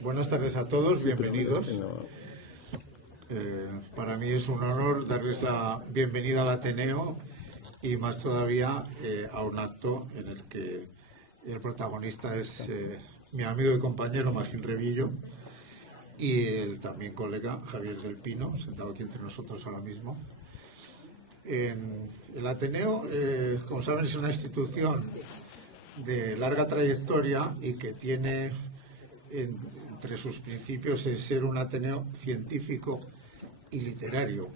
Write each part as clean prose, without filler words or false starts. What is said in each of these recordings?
Buenas tardes a todos, bienvenidos. Para mí es un honor darles la bienvenida al Ateneo y más todavía a un acto en el que el protagonista es mi amigo y compañero Magín Revillo y el también colega Javier del Pino, sentado aquí entre nosotros ahora mismo. El Ateneo, como saben, es una institución de larga trayectoria y que tiene entre sus principios el ser un Ateneo científico y literario.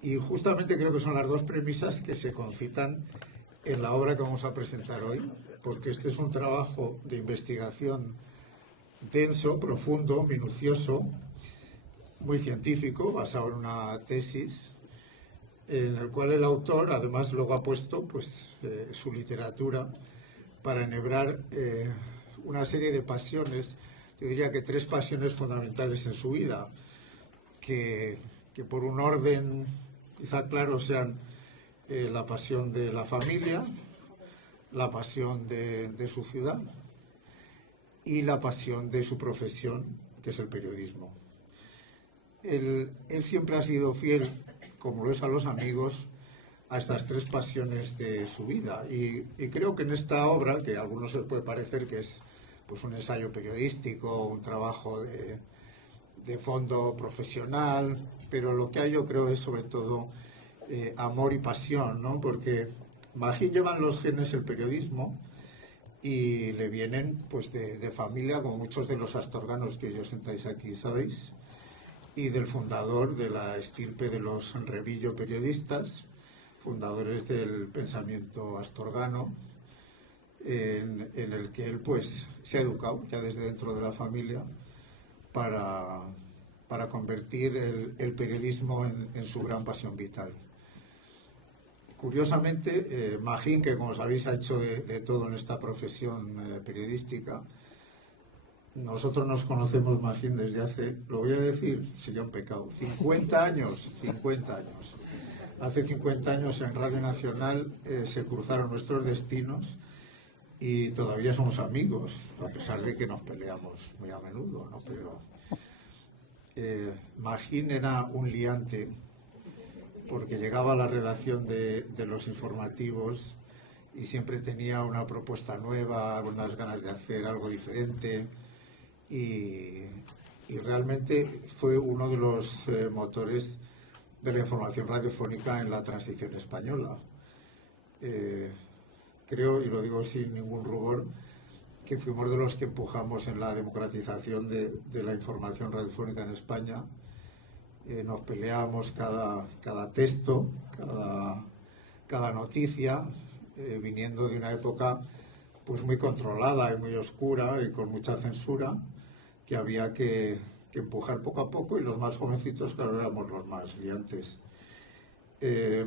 Y justamente creo que son las dos premisas que se concitan en la obra que vamos a presentar hoy, porque este es un trabajo de investigación denso, profundo, minucioso, muy científico, basado en una tesis, en el cual el autor además luego ha puesto su literatura para enhebrar una serie de pasiones, yo diría que 3 pasiones fundamentales en su vida, que por un orden quizá claro sean la pasión de la familia, la pasión de su ciudad y la pasión de su profesión, que es el periodismo. Él siempre ha sido fiel, como lo es a los amigos, a estas 3 pasiones de su vida. Y creo que en esta obra, que a algunos les puede parecer que es pues un ensayo periodístico, un trabajo de fondo profesional, pero lo que hay yo creo es sobre todo amor y pasión, ¿no? Porque Magín lleva en los genes el periodismo y le vienen pues de familia, como muchos de los astorganos que os sentáis aquí, ¿sabéis? Y del fundador de la estirpe de los Revillo periodistas, fundadores del pensamiento astorgano, en el que él pues se ha educado ya desde dentro de la familia para convertir el periodismo en su gran pasión vital. Curiosamente, Magín, que como sabéis ha hecho de todo en esta profesión periodística, nosotros nos conocemos, Magín, desde hace, lo voy a decir, sería un pecado, 50 años. Hace 50 años en Radio Nacional se cruzaron nuestros destinos y todavía somos amigos, a pesar de que nos peleamos muy a menudo, ¿no? Pero Magín era un liante, porque llegaba a la redacción de los informativos y siempre tenía una propuesta nueva, algunas ganas de hacer algo diferente. Y realmente fue uno de los motores de la información radiofónica en la transición española. Creo, y lo digo sin ningún rubor, que fuimos de los que empujamos en la democratización de la información radiofónica en España. Nos peleábamos cada texto, cada noticia, viniendo de una época pues muy controlada y muy oscura y con mucha censura, que había que empujar poco a poco, y los más jovencitos, claro, éramos los más liantes.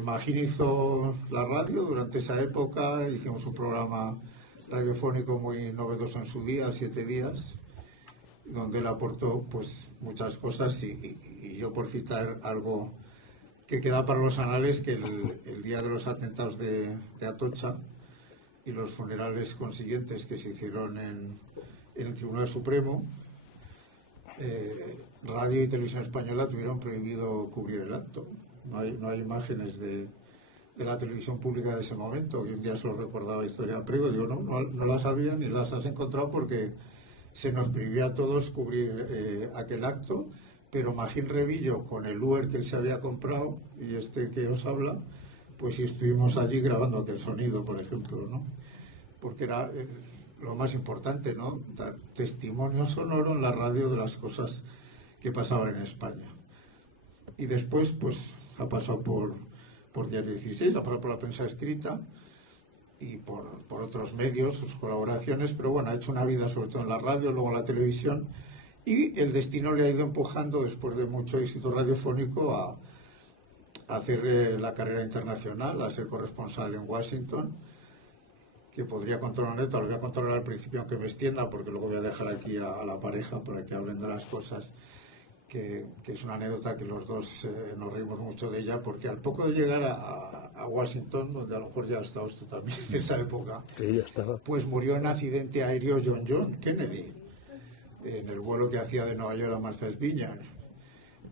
Magín hizo la radio durante esa época, hicimos un programa radiofónico muy novedoso en su día, 7 días, donde él aportó pues muchas cosas y yo, por citar algo que queda para los anales, que el día de los atentados de Atocha y los funerales consiguientes que se hicieron en el Tribunal Supremo, Radio y Televisión Española tuvieron prohibido cubrir el acto. No hay imágenes de la televisión pública de ese momento, que un día se lo recordaba Historia Prego, digo, no las había ni las has encontrado porque se nos prohibía a todos cubrir aquel acto, pero Magín Revillo, con el Uber que él se había comprado y este que os habla, pues sí estuvimos allí grabando aquel sonido, por ejemplo, ¿no? Porque era lo más importante, ¿no? Dar testimonio sonoro en la radio de las cosas que pasaban en España. Y después, pues, ha pasado por Diario 16, ha pasado por la prensa escrita y por otros medios, sus colaboraciones, pero bueno, ha hecho una vida sobre todo en la radio, luego en la televisión, y el destino le ha ido empujando, después de mucho éxito radiofónico, a hacer la carrera internacional, a ser corresponsal en Washington, que podría contar una anécdota, lo voy a contar al principio, aunque me extienda, porque luego voy a dejar aquí a la pareja para que hablen de las cosas, que es una anécdota que los dos nos reímos mucho de ella, porque al poco de llegar a Washington, donde a lo mejor ya estabas tú también en esa época, sí, ya estaba, pues murió en accidente aéreo John Kennedy, en el vuelo que hacía de Nueva York a Martha's Vineyard.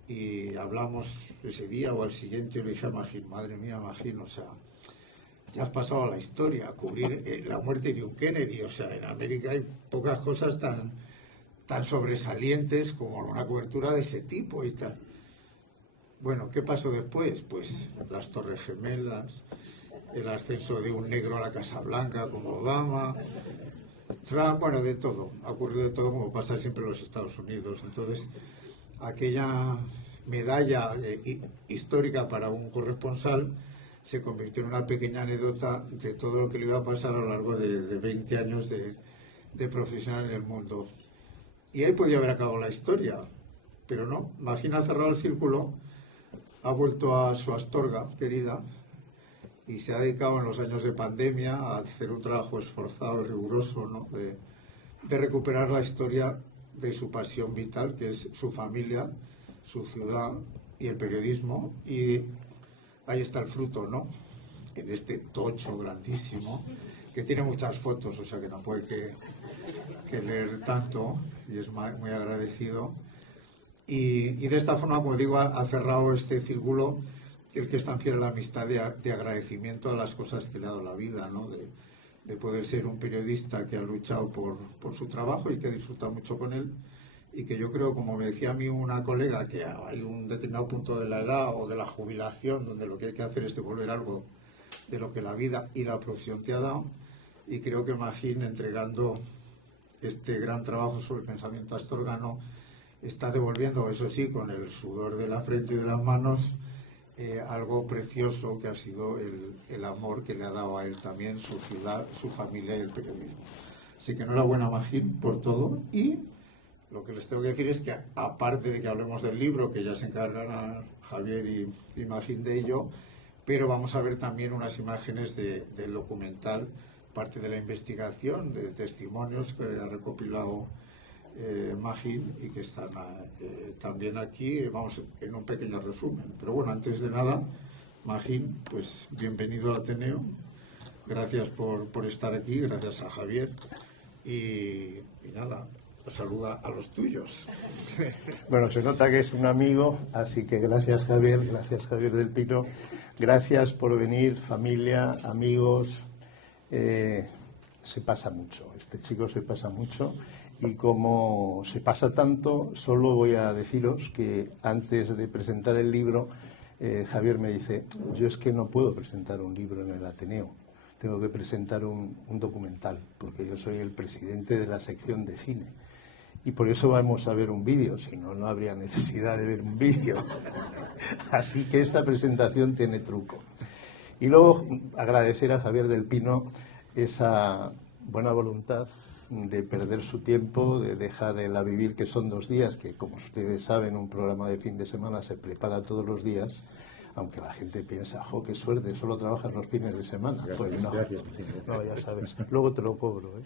Y hablamos ese día o al siguiente, y le dije a Magín, madre mía, Magín, o sea, ya has pasado a la historia, a cubrir la muerte de un Kennedy. O sea, en América hay pocas cosas tan sobresalientes como una cobertura de ese tipo y tal. Bueno, ¿qué pasó después? Pues las Torres Gemelas, el ascenso de un negro a la Casa Blanca como Obama, Trump, bueno, de todo. Ha ocurrido de todo, como pasa siempre en los Estados Unidos. Entonces, aquella medalla histórica para un corresponsal se convirtió en una pequeña anécdota de todo lo que le iba a pasar a lo largo de 20 años de profesional en el mundo. Y ahí podía haber acabado la historia, pero no. Magín ha cerrado el círculo, ha vuelto a su Astorga querida y se ha dedicado en los años de pandemia a hacer un trabajo esforzado y riguroso, ¿no? de recuperar la historia de su pasión vital, que es su familia, su ciudad y el periodismo. Y ahí está el fruto, ¿no? En este tocho grandísimo, que tiene muchas fotos, o sea que no puede que leer tanto, y es muy agradecido. Y de esta forma, como digo, ha cerrado este círculo, el que es tan fiel a la amistad, de agradecimiento a las cosas que le ha dado la vida, ¿no? De poder ser un periodista que ha luchado por su trabajo y que ha disfrutado mucho con él, y que yo creo, como me decía a mí una colega, que hay un determinado punto de la edad o de la jubilación donde lo que hay que hacer es devolver algo de lo que la vida y la profesión te ha dado, y creo que Magín, entregando este gran trabajo sobre el pensamiento astorgano, está devolviendo, eso sí, con el sudor de la frente y de las manos, algo precioso que ha sido el amor que le ha dado a él también, su ciudad, su familia y el periodismo. Así que enhorabuena, Magín, por todo. Y lo que les tengo que decir es que, aparte de que hablemos del libro, que ya se encargarán Javier y Magín de ello, pero vamos a ver también unas imágenes del documental, parte de la investigación, de testimonios que ha recopilado Magín, y que están también aquí, vamos, en un pequeño resumen. Pero bueno, antes de nada, Magín, pues bienvenido al Ateneo, gracias por estar aquí, gracias a Javier, y nada, saluda a los tuyos. Bueno, se nota que es un amigo, así que gracias Javier del Pino, gracias por venir, familia, amigos. Se pasa mucho, este chico se pasa mucho, y como se pasa tanto, solo voy a deciros que antes de presentar el libro, Javier me dice, yo es que no puedo presentar un libro en el Ateneo, tengo que presentar un documental, porque yo soy el presidente de la sección de cine. Y por eso vamos a ver un vídeo, si no, no habría necesidad de ver un vídeo. Así que esta presentación tiene truco. Y luego agradecer a Javier del Pino esa buena voluntad de perder su tiempo, de dejar el A Vivir, que son 2 días, que como ustedes saben, un programa de fin de semana se prepara todos los días, aunque la gente piensa, ¡jo, qué suerte, solo trabajas los fines de semana! Gracias, pues no, gracias. No, ya sabes, luego te lo cobro, ¿eh?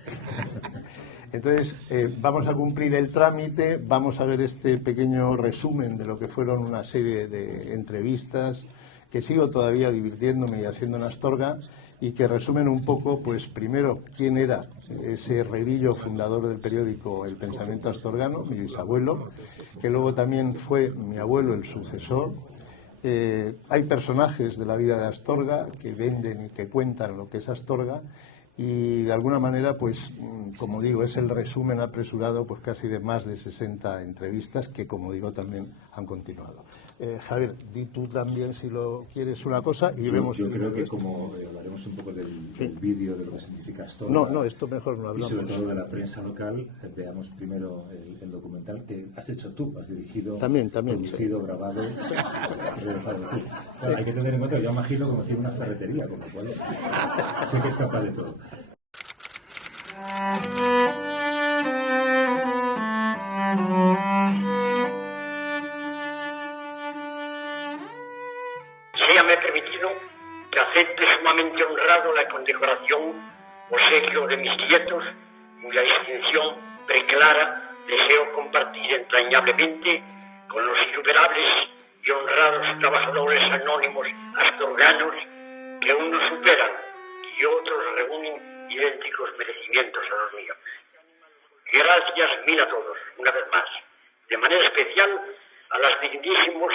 Entonces, vamos a cumplir el trámite, vamos a ver este pequeño resumen de lo que fueron una serie de entrevistas, que sigo todavía divirtiéndome y haciendo en Astorga, y que resumen un poco, pues primero, quién era ese Revillo, fundador del periódico El Pensamiento Astorgano, mi bisabuelo, que luego también fue mi abuelo el sucesor. Hay personajes de la vida de Astorga que venden y que cuentan lo que es Astorga, y de alguna manera, pues, como digo, es el resumen apresurado, pues casi de más de 60 entrevistas que, como digo, también han continuado. Javier, di tú también, si lo quieres, una cosa y vemos... Yo creo que como hablaremos un poco del vídeo de lo que significa Astorga... No, esto mejor no hablamos. Y sobre todo de la prensa local, veamos primero el documental que has hecho tú, has dirigido, también, producido, sí. grabado, realizado tú. Bueno, hay que tener en cuenta que yo imagino como si una ferretería, con lo cual sé que es capaz de todo. Séame permitido que acepte sumamente honrado la condecoración obsequio de mis nietos, cuya distinción preclara deseo compartir entrañablemente con los innumerables y honrados trabajadores anónimos astorganos que unos superan y otros reúnen idénticos merecimientos a los míos. Gracias mil a todos, una vez más. De manera especial a los dignísimos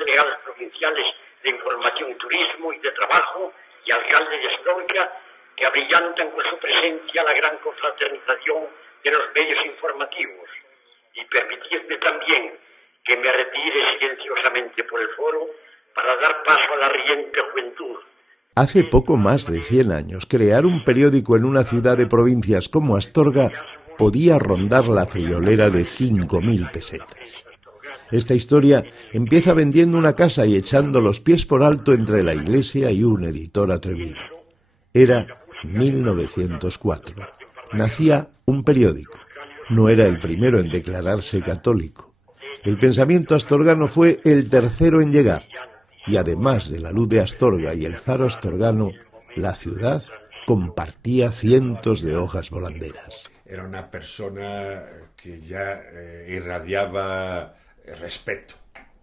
delegados provinciales de Información y Turismo y de Trabajo y alcalde de Astorga, que abrillantan con su presencia la gran confraternización de los medios informativos. Y permitidme también que me retire silenciosamente por el foro para dar paso a la riente juventud. Hace poco más de 100 años, crear un periódico en una ciudad de provincias como Astorga podía rondar la friolera de 5.000 pesetas. Esta historia empieza vendiendo una casa y echando los pies por alto entre la iglesia y un editor atrevido. Era 1904. Nacía un periódico. No era el primero en declararse católico. El pensamiento astorgano fue el tercero en llegar. Y además de la luz de Astorga y el faro astorgano, la ciudad compartía cientos de hojas volanderas. Era una persona que ya irradiaba respeto.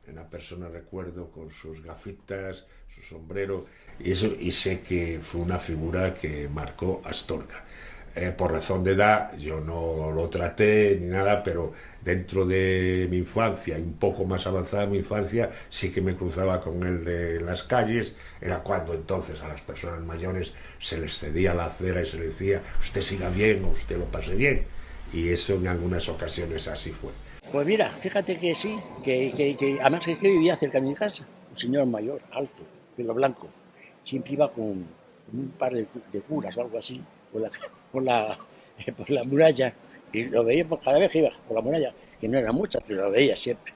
Una persona, recuerdo, con sus gafitas, su sombrero, y sé que fue una figura que marcó Astorga. Por razón de edad, yo no lo traté ni nada, pero dentro de mi infancia, y un poco más avanzada mi infancia, sí que me cruzaba con él de las calles. Era cuando entonces a las personas mayores se les cedía la acera y se les decía, usted siga bien o usted lo pase bien. Y eso en algunas ocasiones así fue. Pues mira, fíjate que sí, que además es que vivía cerca de mi casa, un señor mayor, alto, pelo blanco, siempre iba con un par de curas o algo así, por la muralla, y lo veíamos cada vez que iba por la muralla, que no eran muchas, pero lo veía siempre.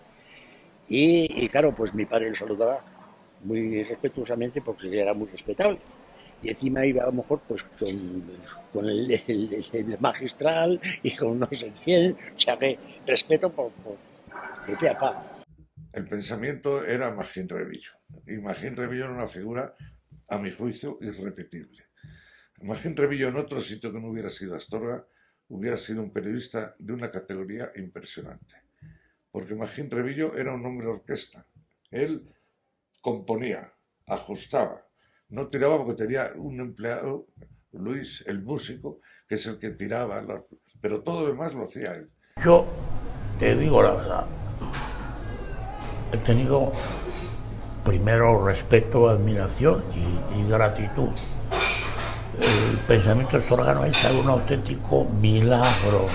Y claro, pues mi padre lo saludaba muy respetuosamente porque él era muy respetable. Y encima iba a lo mejor pues con el magistral y con no sé quién, o sea que respeto de pe a pa. El pensamiento era Magín Rebillo, y Magín Rebillo era una figura, a mi juicio, irrepetible. Magín Rebillo en otro sitio que no hubiera sido Astorga, hubiera sido un periodista de una categoría impresionante. Porque Magín Rebillo era un hombre de orquesta. Él componía, ajustaba, no tiraba porque tenía un empleado, Luis, el músico, que es el que tiraba, pero todo lo demás lo hacía él. Yo te digo la verdad, he tenido primero respeto, admiración y gratitud. El pensamiento astorgano es un auténtico milagro.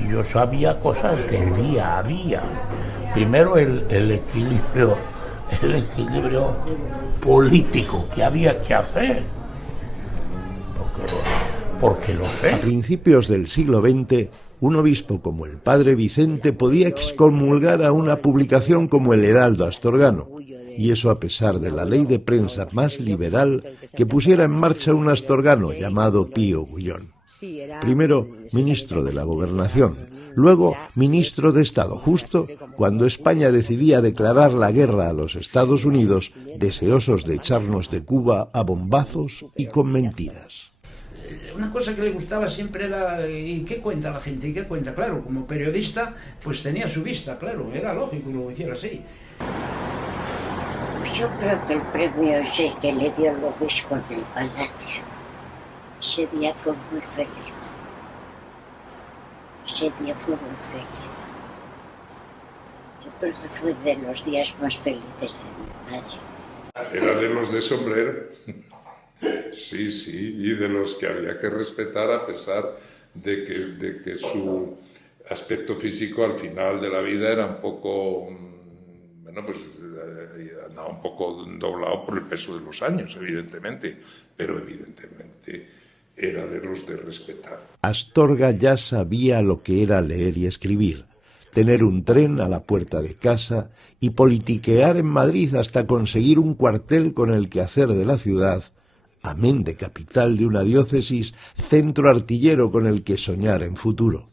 Y yo sabía cosas del día a día. Primero el equilibrio político que había que hacer. Porque lo sé. A principios del siglo XX, un obispo como el padre Vicente podía excomulgar a una publicación como el Heraldo Astorgano. Y eso a pesar de la ley de prensa más liberal que pusiera en marcha un astorgano llamado Pío Gullón. Primero ministro de la Gobernación, luego ministro de Estado, justo cuando España decidía declarar la guerra a los Estados Unidos, deseosos de echarnos de Cuba a bombazos y con mentiras. Una cosa que le gustaba siempre era ¿y qué cuenta la gente? ¿Y qué cuenta? Claro, como periodista pues tenía su vista, claro, era lógico que lo hiciera así. Pues yo creo que el premio ese que le dio el obispo en el palacio, ese día fue muy feliz. Ese día fue muy feliz. Yo creo que fue de los días más felices de mi padre. Era de los de sombrero. Sí, y de los que había que respetar a pesar de que su aspecto físico al final de la vida era un poco, bueno, pues andaba un poco doblado por el peso de los años, evidentemente, pero evidentemente era de los de respetar. Astorga ya sabía lo que era leer y escribir, tener un tren a la puerta de casa y politiquear en Madrid hasta conseguir un cuartel con el que hacer de la ciudad, amén de capital de una diócesis, centro artillero con el que soñar en futuro.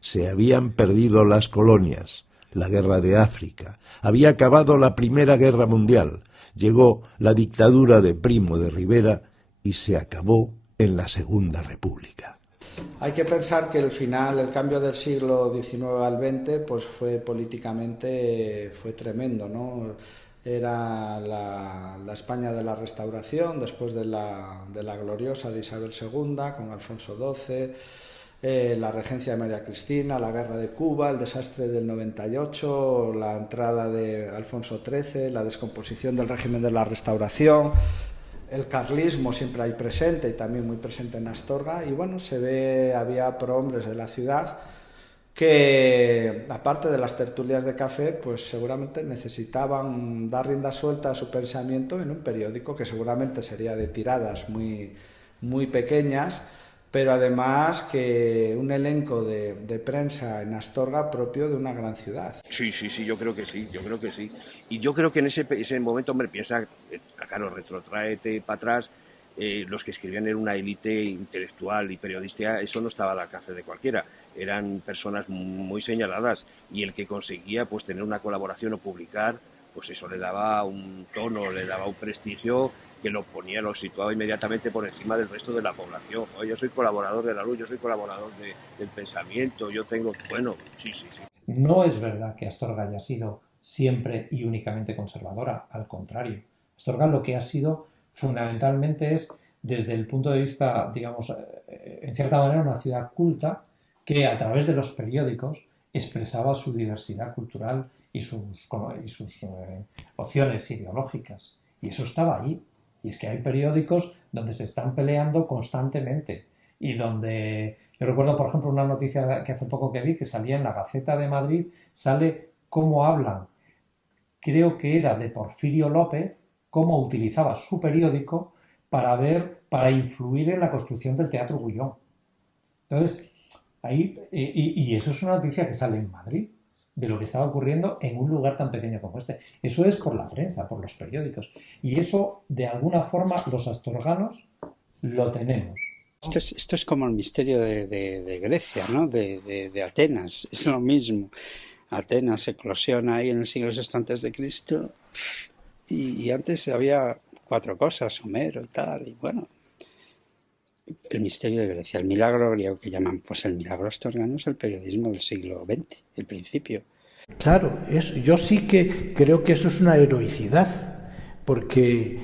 Se habían perdido las colonias, la guerra de África, había acabado la Primera Guerra Mundial, llegó la dictadura de Primo de Rivera y se acabó en la Segunda República. Hay que pensar que el cambio del siglo XIX al XX, pues fue políticamente tremendo, ¿no? Era la España de la Restauración, después de la gloriosa de Isabel II, con Alfonso XII, la regencia de María Cristina, la guerra de Cuba, el desastre del 98, la entrada de Alfonso XIII, la descomposición del régimen de la Restauración, el carlismo siempre ahí presente y también muy presente en Astorga. Y bueno, había prohombres de la ciudad que, aparte de las tertulias de café, pues seguramente necesitaban dar rienda suelta a su pensamiento en un periódico que seguramente sería de tiradas muy, muy pequeñas, pero además que un elenco de prensa en Astorga propio de una gran ciudad. Sí, yo creo que sí. Y yo creo que en ese momento, hombre, piensa, claro, retrótraete para atrás, los que escribían en una élite intelectual y periodística, eso no estaba al alcance de cualquiera, eran personas muy señaladas, y el que conseguía pues tener una colaboración o publicar, pues eso le daba un tono, le daba un prestigio que lo situaba inmediatamente por encima del resto de la población. Oye, yo soy colaborador de La Luz, yo soy colaborador del Pensamiento, yo tengo... Bueno, sí. No es verdad que Astorga haya sido siempre y únicamente conservadora, al contrario. Astorga lo que ha sido fundamentalmente es, desde el punto de vista, digamos, en cierta manera una ciudad culta que a través de los periódicos expresaba su diversidad cultural y sus opciones ideológicas. Y eso estaba ahí. Y es que hay periódicos donde se están peleando constantemente y donde... Yo recuerdo, por ejemplo, una noticia que hace poco que vi, que salía en la Gaceta de Madrid, sale cómo hablan, creo que era de Porfirio López, cómo utilizaba su periódico para influir en la construcción del Teatro Gullón. Entonces, ahí... Y eso es una noticia que sale en Madrid, de lo que estaba ocurriendo en un lugar tan pequeño como este. Eso es por la prensa, por los periódicos. Y eso, de alguna forma, los astorganos lo tenemos. Esto es como el misterio de Grecia, ¿no? De Atenas. Es lo mismo. Atenas eclosiona ahí en el siglo VI antes de Cristo. Y antes había 4 cosas, Homero y tal. Y bueno, el misterio de Grecia, el milagro griego que llaman, pues el milagro astorgano es el periodismo del siglo XX, el principio. Claro, yo sí que creo que eso es una heroicidad, porque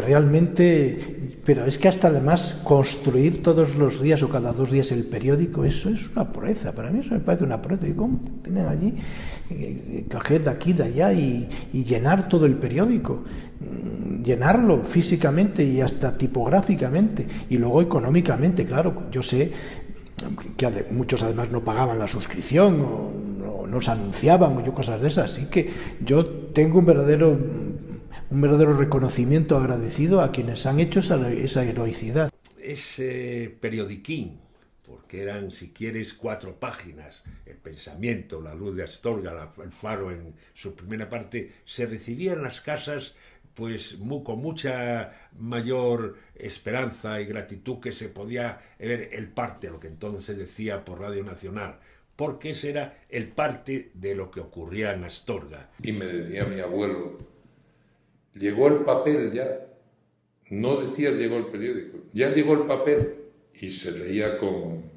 realmente, pero es que hasta además construir todos los días o cada 2 días el periódico, eso es una proeza, para mí eso me parece una proeza. Y cómo tienen allí coger de aquí, de allá y llenar todo el periódico, llenarlo físicamente y hasta tipográficamente, y luego económicamente. Claro, yo sé que muchos además no pagaban la suscripción o no se anunciaban o cosas de esas, así que yo tengo un verdadero reconocimiento agradecido a quienes han hecho esa heroicidad. Ese periodiquín, porque eran, si quieres, 4 páginas, el Pensamiento, La Luz de Astorga, el Faro en su primera parte, se recibía en las casas pues con mucha mayor esperanza y gratitud que se podía ver el parte, lo que entonces se decía por Radio Nacional, porque ese era el parte de lo que ocurría en Astorga. Y me decía mi abuelo, llegó el papel ya, no decía llegó el periódico, ya llegó el papel, y se leía con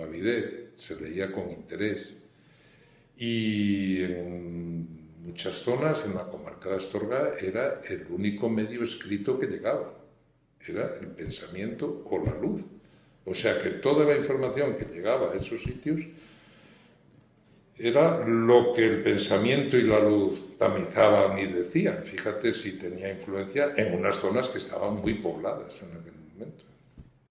avidez, se leía con interés. Y en muchas zonas, en la comarca de Astorga, era el único medio escrito que llegaba, era el Pensamiento o La Luz. O sea que toda la información que llegaba a esos sitios era lo que el Pensamiento y La Luz tamizaban y decían. Fíjate si tenía influencia en unas zonas que estaban muy pobladas en aquel momento.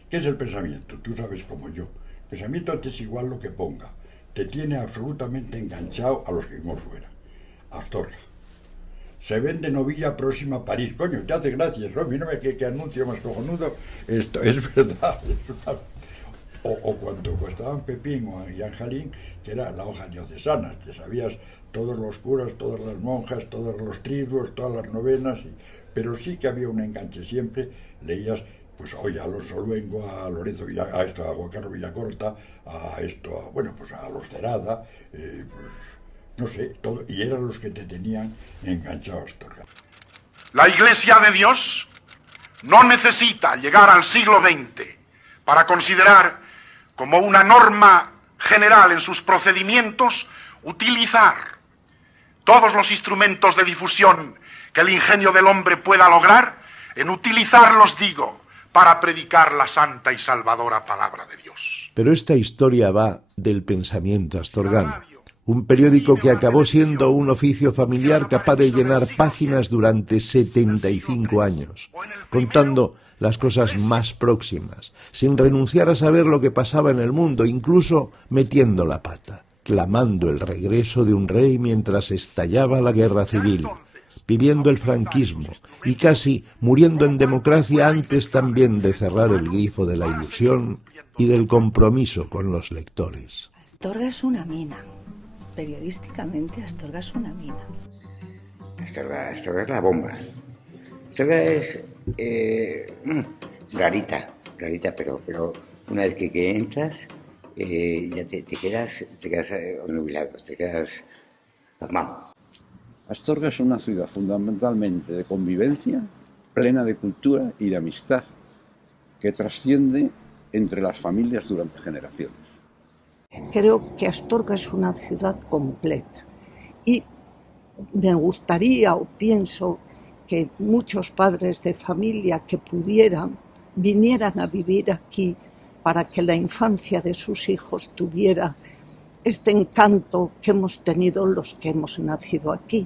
¿Qué es el pensamiento? Tú sabes como yo. El pensamiento te es igual lo que ponga. Te tiene absolutamente enganchado a los que vimos fuera. Astorga. Se vende novilla próxima a París. Coño, te hace gracia, ¿no? Mírame qué anuncio más cojonudo. Esto es verdad. O cuando estaban Pepín y Angelín, que era la hoja diocesana, que sabías todos los curas, todas las monjas, todos los triduos, todas las novenas, pero sí que había un enganche siempre. Leías, pues oye, a Alonso Luengo, a Lorenzo a Juan Carlos Villacorta, a los Cerada, pues no sé, todo, y eran los que te tenían enganchado a Astorga. La Iglesia de Dios no necesita llegar al siglo XX para considerar como una norma general en sus procedimientos, utilizar todos los instrumentos de difusión que el ingenio del hombre pueda lograr, en utilizarlos, digo, para predicar la santa y salvadora palabra de Dios. Pero esta historia va del pensamiento astorgano, un periódico que acabó siendo un oficio familiar capaz de llenar páginas durante 75 años, contando las cosas más próximas, sin renunciar a saber lo que pasaba en el mundo, incluso metiendo la pata, clamando el regreso de un rey mientras estallaba la guerra civil, viviendo el franquismo y casi muriendo en democracia antes también de cerrar el grifo de la ilusión y del compromiso con los lectores. Astorga es una mina. Periodísticamente, Astorga es una mina. Astorga es la bomba. Astorga es rarita, pero una vez que entras, ya te quedas nubilado, te quedas pasmado. Astorga es una ciudad fundamentalmente de convivencia, plena de cultura y de amistad, que trasciende entre las familias durante generaciones. Creo que Astorga es una ciudad completa y me gustaría o pienso que muchos padres de familia que pudieran vinieran a vivir aquí para que la infancia de sus hijos tuviera este encanto que hemos tenido los que hemos nacido aquí.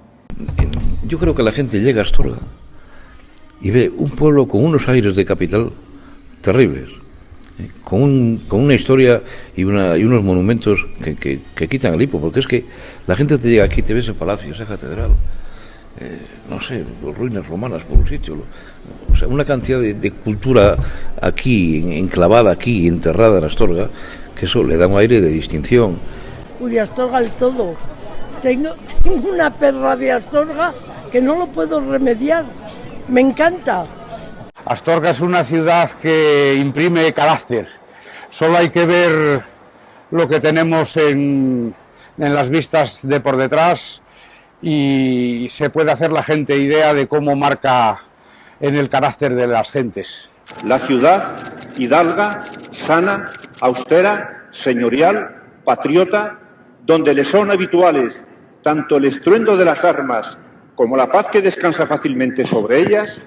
Yo creo que la gente llega a Astorga y ve un pueblo con unos aires de capital terribles, con una historia y unos monumentos que quitan el hipo, porque es que la gente te llega aquí, te ve ese palacio, esa catedral, no sé, ruinas romanas por un sitio, o sea, una cantidad de cultura aquí, enclavada aquí, enterrada en Astorga, que eso le da un aire de distinción. Uy, Astorga el todo. Tengo una perra de Astorga que no lo puedo remediar. Me encanta. Astorga es una ciudad que imprime carácter. Solo hay que ver lo que tenemos en las vistas de por detrás y se puede hacer la gente idea de cómo marca en el carácter de las gentes. La ciudad hidalga, sana, austera, señorial, patriota, donde le son habituales tanto el estruendo de las armas como la paz que descansa fácilmente sobre ellas,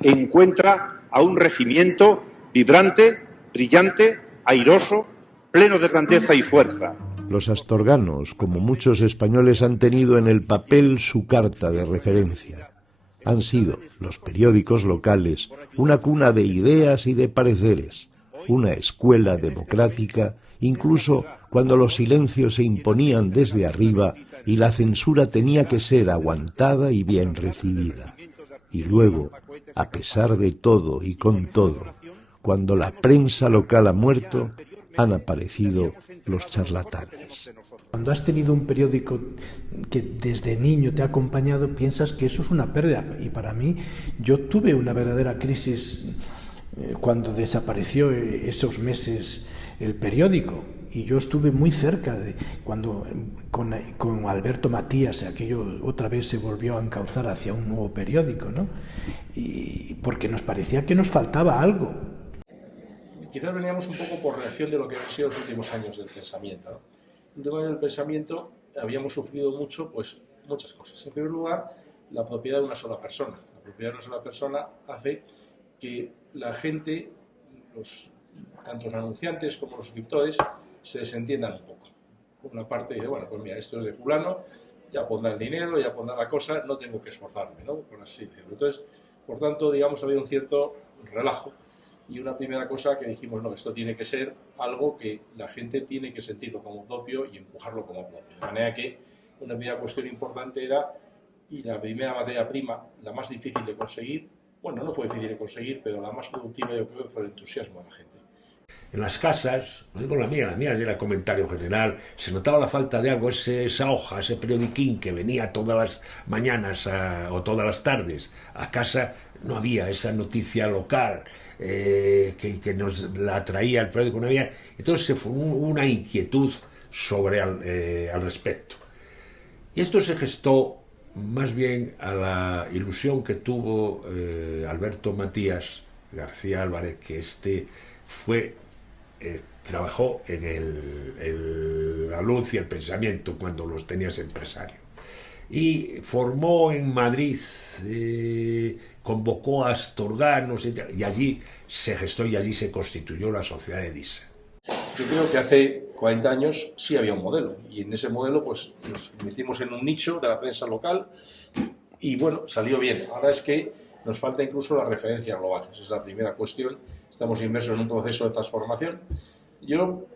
encuentra a un regimiento vibrante, brillante, airoso, pleno de grandeza y fuerza. Los astorganos, como muchos españoles, han tenido en el papel su carta de referencia. Han sido los periódicos locales una cuna de ideas y de pareceres, una escuela democrática, incluso cuando los silencios se imponían desde arriba y la censura tenía que ser aguantada y bien recibida. Y luego, a pesar de todo y con todo, cuando la prensa local ha muerto, han aparecido los charlatanes. Cuando has tenido un periódico que desde niño te ha acompañado, piensas que eso es una pérdida. Y para mí, yo tuve una verdadera crisis cuando desapareció esos meses el periódico. Y yo estuve muy cerca de cuando con Alberto Matías aquello otra vez se volvió a encauzar hacia un nuevo periódico, ¿no? Y porque nos parecía que nos faltaba algo. Quizás veníamos un poco por reacción de lo que han sido los últimos años del pensamiento, ¿no? En los últimos años del pensamiento habíamos sufrido mucho, pues muchas cosas. En primer lugar, la propiedad de una sola persona. La propiedad de una sola persona hace que la gente, tanto los anunciantes como los suscriptores, se desentiendan un poco. Una parte dice, bueno, pues mira, esto es de fulano, ya pondrá el dinero, ya pondrá la cosa, no tengo que esforzarme, ¿no? Por así decirlo. Entonces, por tanto, digamos, había un cierto relajo. Y una primera cosa que dijimos, no, esto tiene que ser algo que la gente tiene que sentirlo como propio y empujarlo como propio. De manera que una primera cuestión importante era, y la primera materia prima, la más difícil de conseguir, bueno, no fue difícil de conseguir, pero la más productiva yo creo que fue el entusiasmo de la gente. En las casas, no digo la mía era el comentario general, se notaba la falta de algo, esa hoja, ese periodiquín que venía todas las mañanas o todas las tardes a casa, no había esa noticia local que nos la traía el periódico, no había. Entonces se formó una inquietud sobre al respecto. Y esto se gestó más bien a la ilusión que tuvo Alberto Matías García Álvarez, que fue trabajó en la luz y el pensamiento cuando los tenías empresario. Y formó en Madrid, convocó a astorganos y allí se gestó y allí se constituyó la Sociedad Edisa. Yo creo que hace 40 años sí había un modelo y en ese modelo pues nos metimos en un nicho de la prensa local y bueno, salió bien. Ahora es que nos falta incluso la referencia global, esa es la primera cuestión. Estamos inmersos en un proceso de transformación. Yo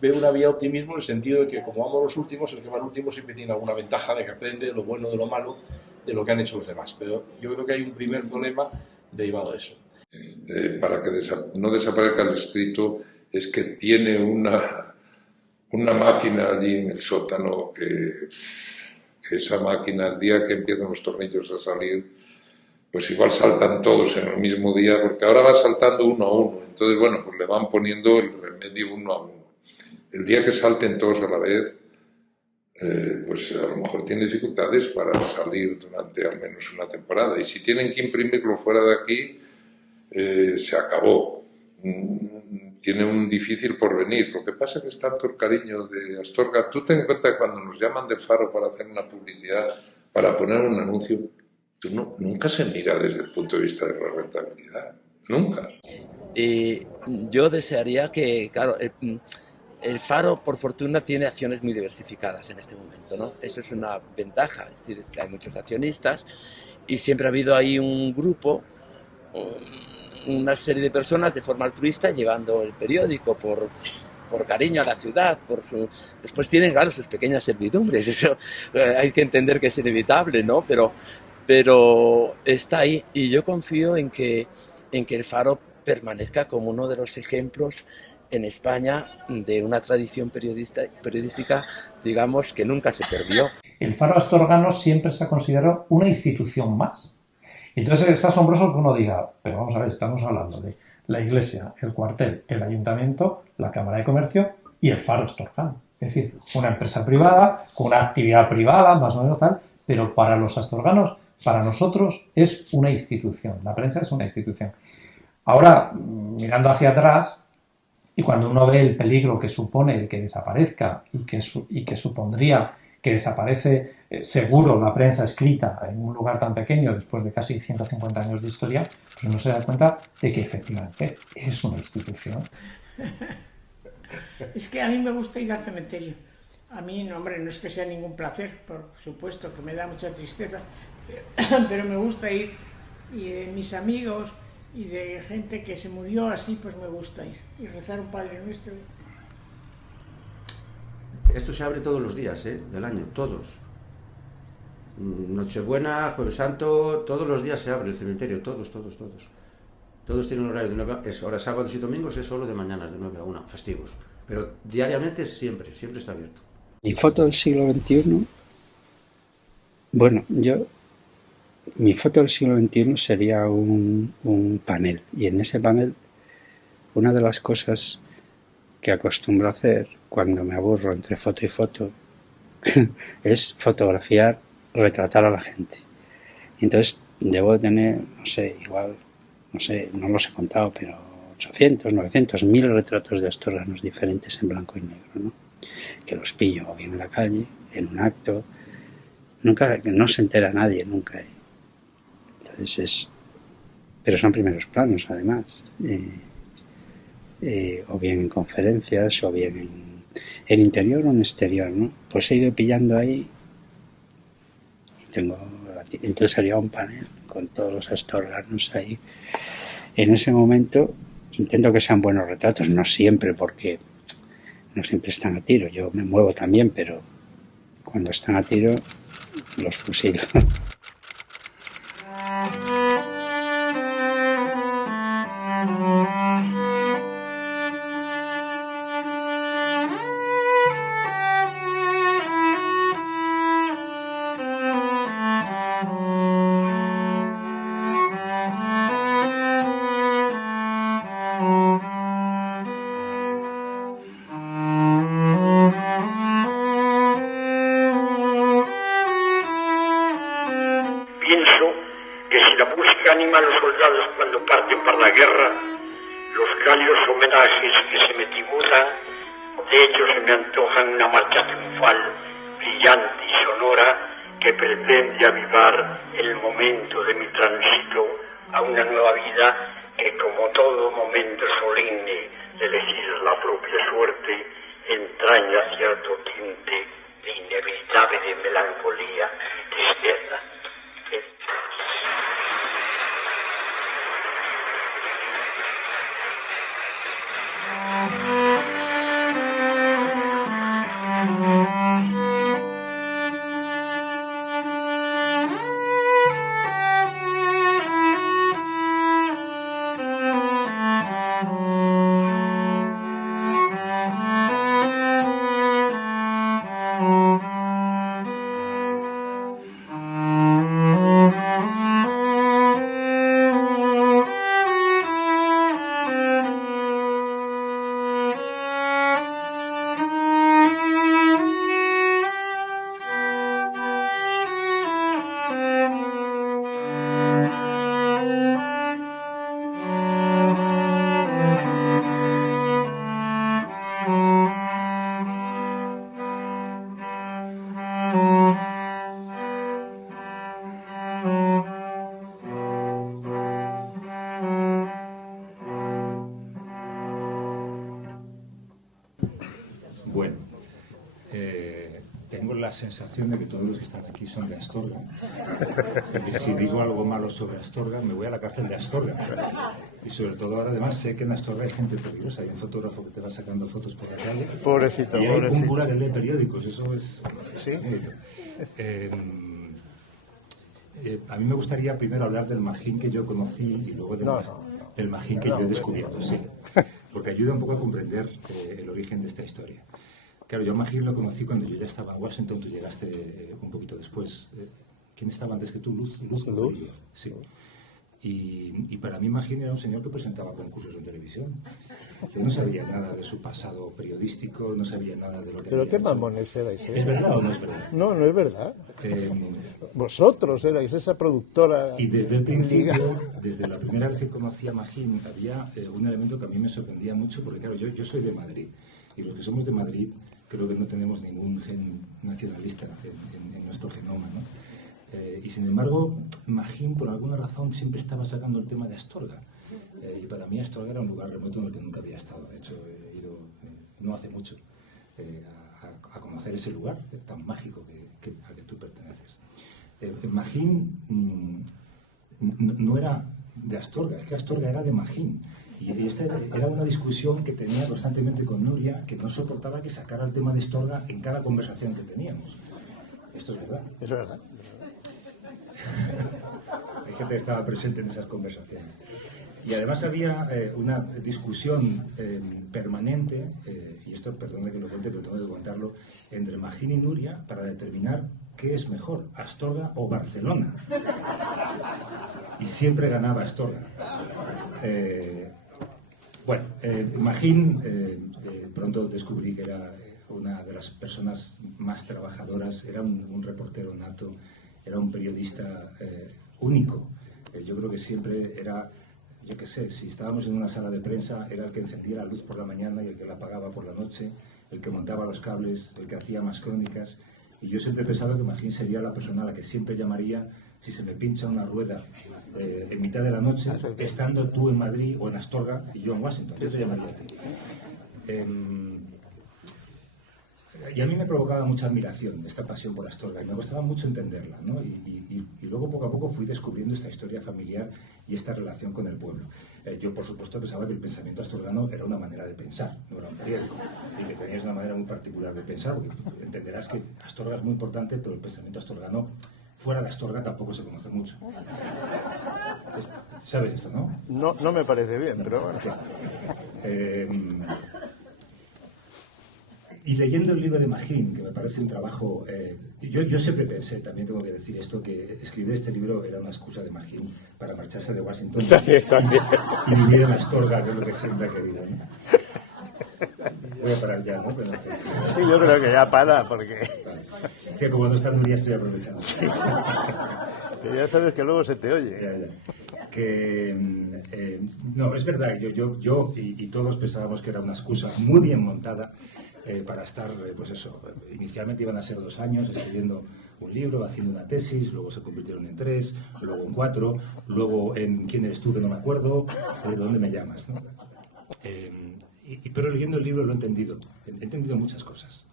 veo una vía de optimismo en el sentido de que como vamos los últimos, el que va al último siempre tiene alguna ventaja de que aprende lo bueno de lo malo de lo que han hecho los demás. Pero yo creo que hay un primer problema derivado de eso. Para que no desaparezca el escrito es que tiene una máquina allí en el sótano que esa máquina, el día que empiezan los tornillos a salir, pues igual saltan todos en el mismo día, porque ahora va saltando uno a uno. Entonces, bueno, pues le van poniendo el remedio uno a uno. El día que salten todos a la vez, pues a lo mejor tiene dificultades para salir durante al menos una temporada. Y si tienen que imprimirlo fuera de aquí, se acabó. Tiene un difícil porvenir. Lo que pasa es que es tanto el cariño de Astorga. Tú ten en cuenta que cuando nos llaman del Faro para hacer una publicidad, para poner un anuncio, nunca se mira desde el punto de vista de la rentabilidad. Nunca. Yo desearía que, claro, el Faro, por fortuna, tiene acciones muy diversificadas en este momento, ¿no? Eso es una ventaja, es decir, hay muchos accionistas y siempre ha habido ahí un grupo, una serie de personas de forma altruista llevando el periódico por cariño a la ciudad, después tienen, claro, sus pequeñas servidumbres, eso hay que entender que es inevitable, ¿no? Pero está ahí y yo confío en que el Faro permanezca como uno de los ejemplos en España de una tradición periodística, digamos, que nunca se perdió. El Faro astorgano siempre se ha considerado una institución más. Entonces es asombroso que uno diga, pero vamos a ver, estamos hablando de la iglesia, el cuartel, el ayuntamiento, la Cámara de Comercio y el Faro astorgano. Es decir, una empresa privada, con una actividad privada, más o menos tal, pero para los astorganos, para nosotros, es una institución. La prensa es una institución. Ahora, mirando hacia atrás, y cuando uno ve el peligro que supone el que desaparezca y que supondría que desaparece seguro la prensa escrita en un lugar tan pequeño después de casi 150 años de historia, pues uno se da cuenta de que efectivamente es una institución. Es que a mí me gusta ir al cementerio. A mí, no, hombre, no es que sea ningún placer, por supuesto, que me da mucha tristeza, pero me gusta ir. Y de mis amigos y de gente que se murió así, pues me gusta ir. Y rezar un Padre Nuestro. Esto se abre todos los días, del año, todos. Nochebuena, Jueves Santo, todos los días se abre el cementerio, todos. Todos tienen un horario de 9 a... Ahora sábados y domingos es solo de mañanas, de 9 a 1, festivos. Pero diariamente siempre está abierto. Mi foto del siglo XXI, bueno, mi foto del siglo XXI sería un panel. Y en ese panel, una de las cosas que acostumbro a hacer cuando me aburro entre foto y foto es fotografiar, retratar a la gente. Entonces debo tener, no sé, igual, no sé, no los he contado, pero 800, 900, 1000 retratos de astorganos diferentes en blanco y negro, ¿no? Que los pillo o bien en la calle, en un acto, nunca, no se entera nadie, nunca. Entonces pero son primeros planos además, o bien en conferencias, o bien en interior o en exterior, ¿no? Pues he ido pillando ahí y entonces haría un panel con todos los astorganos ahí. En ese momento intento que sean buenos retratos, no siempre, porque no siempre están a tiro. Yo me muevo también, pero cuando están a tiro los fusilo. los cálidos homenajes que se me tributan, de hecho se me antojan una marcha triunfal, brillante y sonora, que pretende avivar el momento de mi tránsito a una nueva vida que, como todo momento solemne de elegir la propia suerte, entraña cierto tinte de inevitable de melancolía y tristeza. Bueno, tengo la sensación de que todos los que están aquí son de Astorga. Y si digo algo malo sobre Astorga, me voy a la cárcel de Astorga. Y sobre todo ahora, además, sé que en Astorga hay gente peligrosa. Hay un fotógrafo que te va sacando fotos por la calle. Pobrecito, y hay pobrecito. un cura que lee periódicos. Eso es... ¿Sí? A mí me gustaría primero hablar del Magín que yo conocí y luego del Magín que yo he descubierto, sí. Porque ayuda un poco a comprender el origen de esta historia. Claro, yo a Magín lo conocí cuando yo ya estaba en Washington, tú llegaste un poquito después. ¿Quién estaba antes que tú? Luz. Sí. Y para mí Magín era un señor que presentaba concursos en televisión. Yo no sabía nada de su pasado periodístico, no sabía nada de lo que Pero había qué hecho. mamones erais. ¿Es verdad o no es verdad? No, no es verdad. Vosotros erais esa productora. Y desde el principio, liga. desde la primera vez que conocí a Magín, había un elemento que a mí me sorprendía mucho, porque claro, yo soy de Madrid, y los que somos de Madrid creo que no tenemos ningún gen nacionalista en nuestro genoma, ¿no? Y sin embargo, Magín, por alguna razón, siempre estaba sacando el tema de Astorga. Y para mí Astorga era un lugar remoto en el que nunca había estado. De hecho, he ido no hace mucho a conocer ese lugar tan mágico al que tú perteneces. Magín no era de Astorga, es que Astorga era de Magín. Y esta era una discusión que tenía constantemente con Nuria, que no soportaba que sacara el tema de Astorga en cada conversación que teníamos. Esto es verdad. Es verdad. Hay gente que estaba presente en esas conversaciones. Y además había una discusión permanente, y esto, perdón que lo cuente, pero tengo que contarlo, entre Magín y Nuria para determinar qué es mejor, Astorga o Barcelona. Y siempre ganaba Astorga. Bueno, Magín, pronto descubrí que era una de las personas más trabajadoras, era un reportero nato, era un periodista único. Yo creo que siempre era, yo qué sé, si estábamos en una sala de prensa, era el que encendía la luz por la mañana y el que la apagaba por la noche, el que montaba los cables, el que hacía más crónicas. Y yo siempre he pensado que Magín sería la persona a la que siempre llamaría si se me pincha una rueda en mitad de la noche, estando tú en Madrid o en Astorga y yo en Washington. Yo te llamaría a ti. Y a mí me provocaba mucha admiración esta pasión por Astorga y me costaba mucho entenderla, ¿no? Y luego poco a poco fui descubriendo esta historia familiar y esta relación con el pueblo. Yo, por supuesto, pensaba que el pensamiento astorgano era una manera de pensar, no era un periódico, y que tenías una manera muy particular de pensar, porque entenderás que Astorga es muy importante, pero el pensamiento astorgano fuera de Astorga tampoco se conoce mucho. ¿Sabes esto, no? No me parece bien, pero bueno. Y leyendo el libro de Magín, que me parece un trabajo... yo siempre pensé, también tengo que decir esto, que escribir este libro era una excusa de Magín para marcharse de Washington y vivir en Astorga, que es lo que siempre ha querido, ¿no? Voy a parar ya, ¿no? Pero, sí, yo creo que ya para, porque... Es que como no está Nuria estoy aprovechando. Sí. Que ya sabes que luego se te oye. Ya. No, es verdad, yo y todos pensábamos que era una excusa muy bien montada para estar, pues eso, inicialmente iban a ser 2 años escribiendo un libro, haciendo una tesis, luego se convirtieron en 3, luego en 4, luego en ¿quién eres tú? Que no me acuerdo, ¿de dónde me llamas? ¿No? Pero leyendo el libro lo he entendido muchas cosas.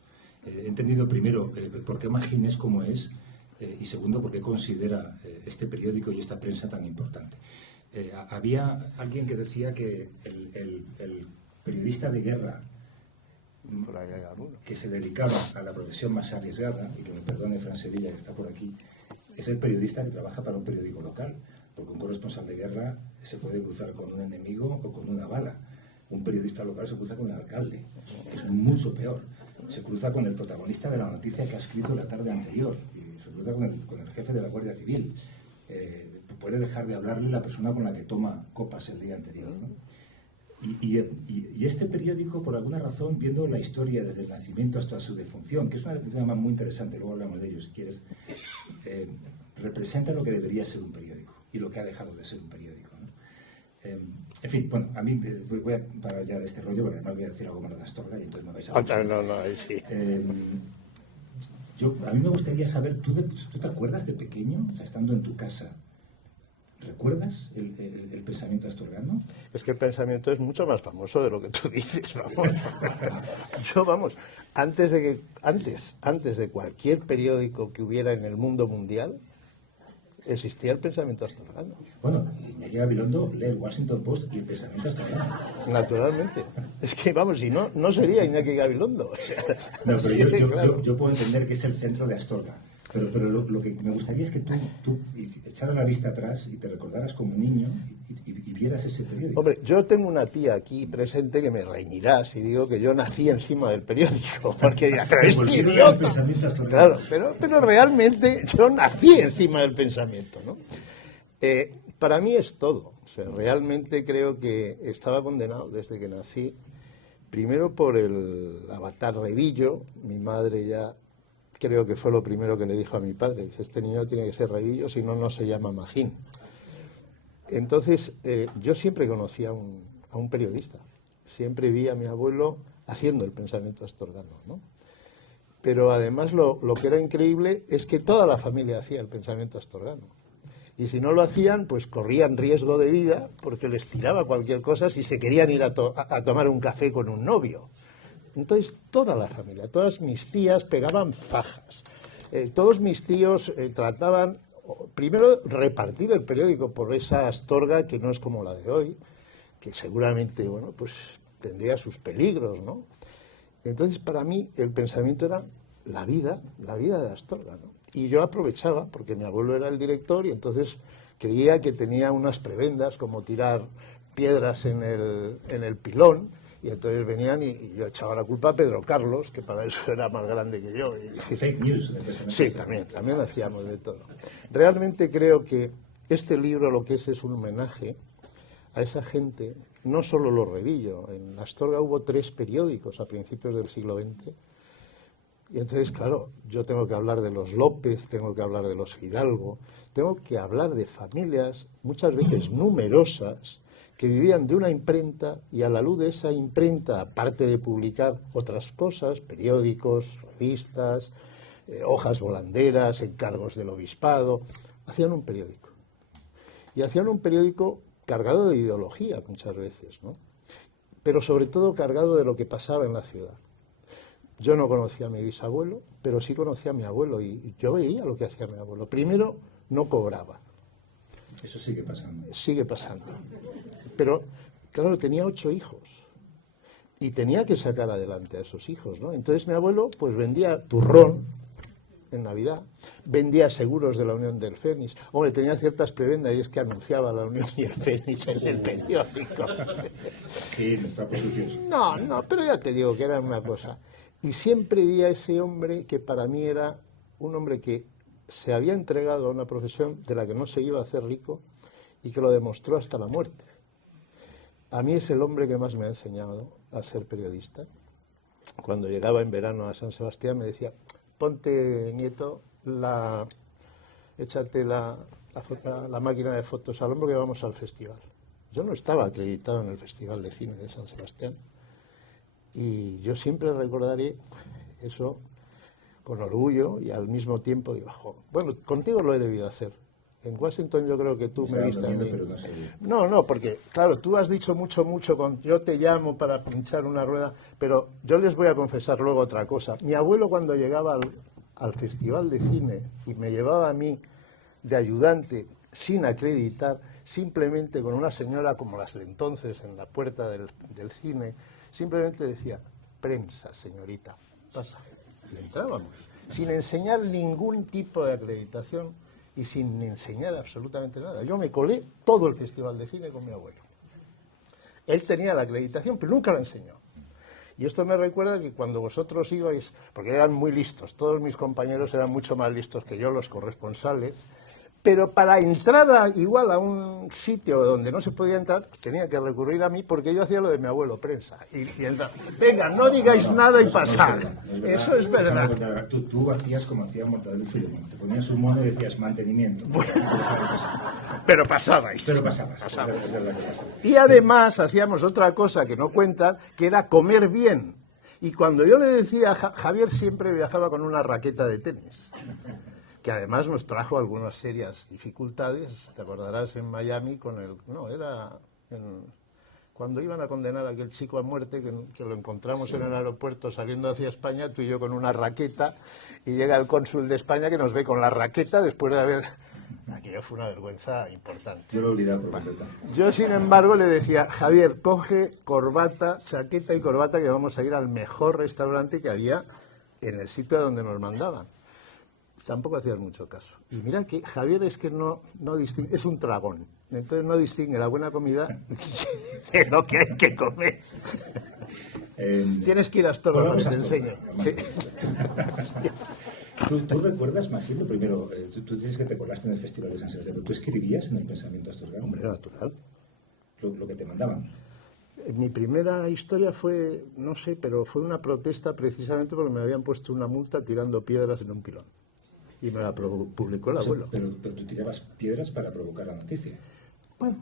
He entendido primero por qué Magín es como es, y segundo, por qué considera este periódico y esta prensa tan importante. Había alguien que decía que el periodista de guerra que se dedicaba a la profesión más arriesgada, y que me perdone Fran Sevilla, que está por aquí, es el periodista que trabaja para un periódico local, porque un corresponsal de guerra se puede cruzar con un enemigo o con una bala. Un periodista local se cruza con el alcalde, que es mucho peor. Se cruza con el protagonista de la noticia que ha escrito la tarde anterior, y se cruza con el jefe de la Guardia Civil. Puede dejar de hablarle la persona con la que toma copas el día anterior, ¿no? Y este periódico, por alguna razón, viendo la historia desde el nacimiento hasta su defunción, que es un tema muy interesante, luego hablamos de ello si quieres, representa lo que debería ser un periódico y lo que ha dejado de ser un periódico, ¿no? En fin, bueno, a mí voy a parar ya de este rollo, porque además voy a decir algo más de Astorga y entonces me vais a... No, ahí sí. A mí me gustaría saber, ¿tú te acuerdas de pequeño, o sea, estando en tu casa, recuerdas el pensamiento astorgano? Es que el pensamiento es mucho más famoso de lo que tú dices, vamos. Yo, vamos, antes de cualquier periódico que hubiera en el mundo mundial, existía el pensamiento astorgano. Bueno, Iñaki Gabilondo lee el Washington Post y el pensamiento astorgano. Naturalmente. Es que, vamos, si no, no sería Iñaki Gabilondo. O sea, no, pero sí, claro. yo puedo entender que es el centro de Astorga. Pero lo que me gustaría es que tú echaras la vista atrás y te recordaras como niño y vieras ese periódico. Hombre, yo tengo una tía aquí presente que me reñirá si digo que yo nací encima del periódico, porque dirá, pero es que idiota. Claro, pero realmente yo nací encima del pensamiento, ¿no? Para mí es todo. O sea, realmente creo que estaba condenado desde que nací, primero por el avatar Revillo. Mi madre ya creo que fue lo primero que le dijo a mi padre. Dice, este niño tiene que ser Revillo, si no, no se llama Magín. Entonces, yo siempre conocí a un periodista. Siempre vi a mi abuelo haciendo el pensamiento astorgano, ¿no? Pero además lo que era increíble es que toda la familia hacía el pensamiento astorgano. Y si no lo hacían, pues corrían riesgo de vida porque les tiraba cualquier cosa si se querían ir a tomar un café con un novio. Entonces, toda la familia, todas mis tías pegaban fajas. Todos mis tíos trataban, primero, repartir el periódico por esa Astorga que no es como la de hoy, que seguramente, bueno, pues tendría sus peligros, ¿no? Entonces, para mí, el pensamiento era la vida de Astorga, ¿no? Y yo aprovechaba, porque mi abuelo era el director y entonces creía que tenía unas prebendas, como tirar piedras en el pilón. Y entonces venían y yo echaba la culpa a Pedro Carlos, que para eso era más grande que yo. Fake news. Sí, también hacíamos de todo. Realmente creo que este libro lo que es un homenaje a esa gente, no solo los Revillo. En Astorga hubo 3 periódicos a principios del siglo XX. Y entonces, claro, yo tengo que hablar de los López, tengo que hablar de los Fidalgo, tengo que hablar de familias muchas veces numerosas, que vivían de una imprenta y a la luz de esa imprenta, aparte de publicar otras cosas, periódicos, revistas, hojas volanderas, encargos del obispado, hacían un periódico. Y hacían un periódico cargado de ideología muchas veces, ¿no? Pero sobre todo cargado de lo que pasaba en la ciudad. Yo no conocía a mi bisabuelo, pero sí conocía a mi abuelo y yo veía lo que hacía mi abuelo. Primero, no cobraba. Eso sigue pasando. Sigue pasando. Pero, claro, tenía 8 hijos y tenía que sacar adelante a esos hijos, ¿no? Entonces mi abuelo, pues vendía turrón en Navidad, vendía seguros de la Unión del Fénix. Hombre, tenía ciertas prebendas y es que anunciaba la Unión y el Fénix en el periódico. Sí, no está posición. No, pero ya te digo que era una cosa. Y siempre vi a ese hombre que para mí era un hombre que se había entregado a una profesión de la que no se iba a hacer rico y que lo demostró hasta la muerte. A mí es el hombre que más me ha enseñado a ser periodista. Cuando llegaba en verano a San Sebastián me decía, ponte, nieto, échate la la máquina de fotos al hombro que vamos al festival. Yo no estaba acreditado en el Festival de Cine de San Sebastián y yo siempre recordaré eso con orgullo y al mismo tiempo digo, bueno, contigo lo he debido hacer. En Washington yo creo que tú me viste a mí. No, porque claro, tú has dicho mucho, yo te llamo para pinchar una rueda, pero yo les voy a confesar luego otra cosa. Mi abuelo cuando llegaba al Festival de Cine y me llevaba a mí de ayudante sin acreditar, simplemente con una señora como las de entonces en la puerta del cine, simplemente decía, prensa, señorita, pasa. Y entrábamos, sin enseñar ningún tipo de acreditación y sin enseñar absolutamente nada. Yo me colé todo el Festival de Cine con mi abuelo. Él tenía la acreditación, pero nunca la enseñó. Y esto me recuerda que cuando vosotros ibais, porque eran muy listos, todos mis compañeros eran mucho más listos que yo, los corresponsales, pero para entrar igual a un sitio donde no se podía entrar, tenía que recurrir a mí porque yo hacía lo de mi abuelo, prensa. Y entraba, venga, no digáis nada y pasad. Eso es verdad. Tú hacías como hacía Mortadelo y Filemón. Te ponías un mono y decías mantenimiento. Pero pasabais. Pasabas. Y además hacíamos otra cosa que no cuentan, que era comer bien. Y cuando yo le decía, Javier siempre viajaba con una raqueta de tenis, que además nos trajo algunas serias dificultades. Te acordarás en Miami cuando iban a condenar a aquel chico a muerte, que lo encontramos en el aeropuerto saliendo hacia España, tú y yo con una raqueta, y llega el cónsul de España que nos ve con la raqueta después de haber... Aquello fue una vergüenza importante. Yo lo he olvidado por completo. Yo, sin embargo, le decía, Javier, coge corbata, chaqueta y corbata, que vamos a ir al mejor restaurante que había en el sitio a donde nos mandaban. Tampoco hacías mucho caso. Y mira que Javier es que no distingue, es un tragón. Entonces no distingue la buena comida de lo que hay que comer. Tienes que ir a Astorga para que te enseñe. Sí. ¿Tú recuerdas, Magín, lo primero, tú dices que te colaste en el Festival de San Sebastián, ¿tú escribías en el Pensamiento Astorgano? Hombre, natural. Lo que te mandaban. Mi primera historia fue, no sé, pero fue una protesta precisamente porque me habían puesto una multa tirando piedras en un pilón. Y me la publicó el abuelo. Pero tú tirabas piedras para provocar la noticia. Bueno,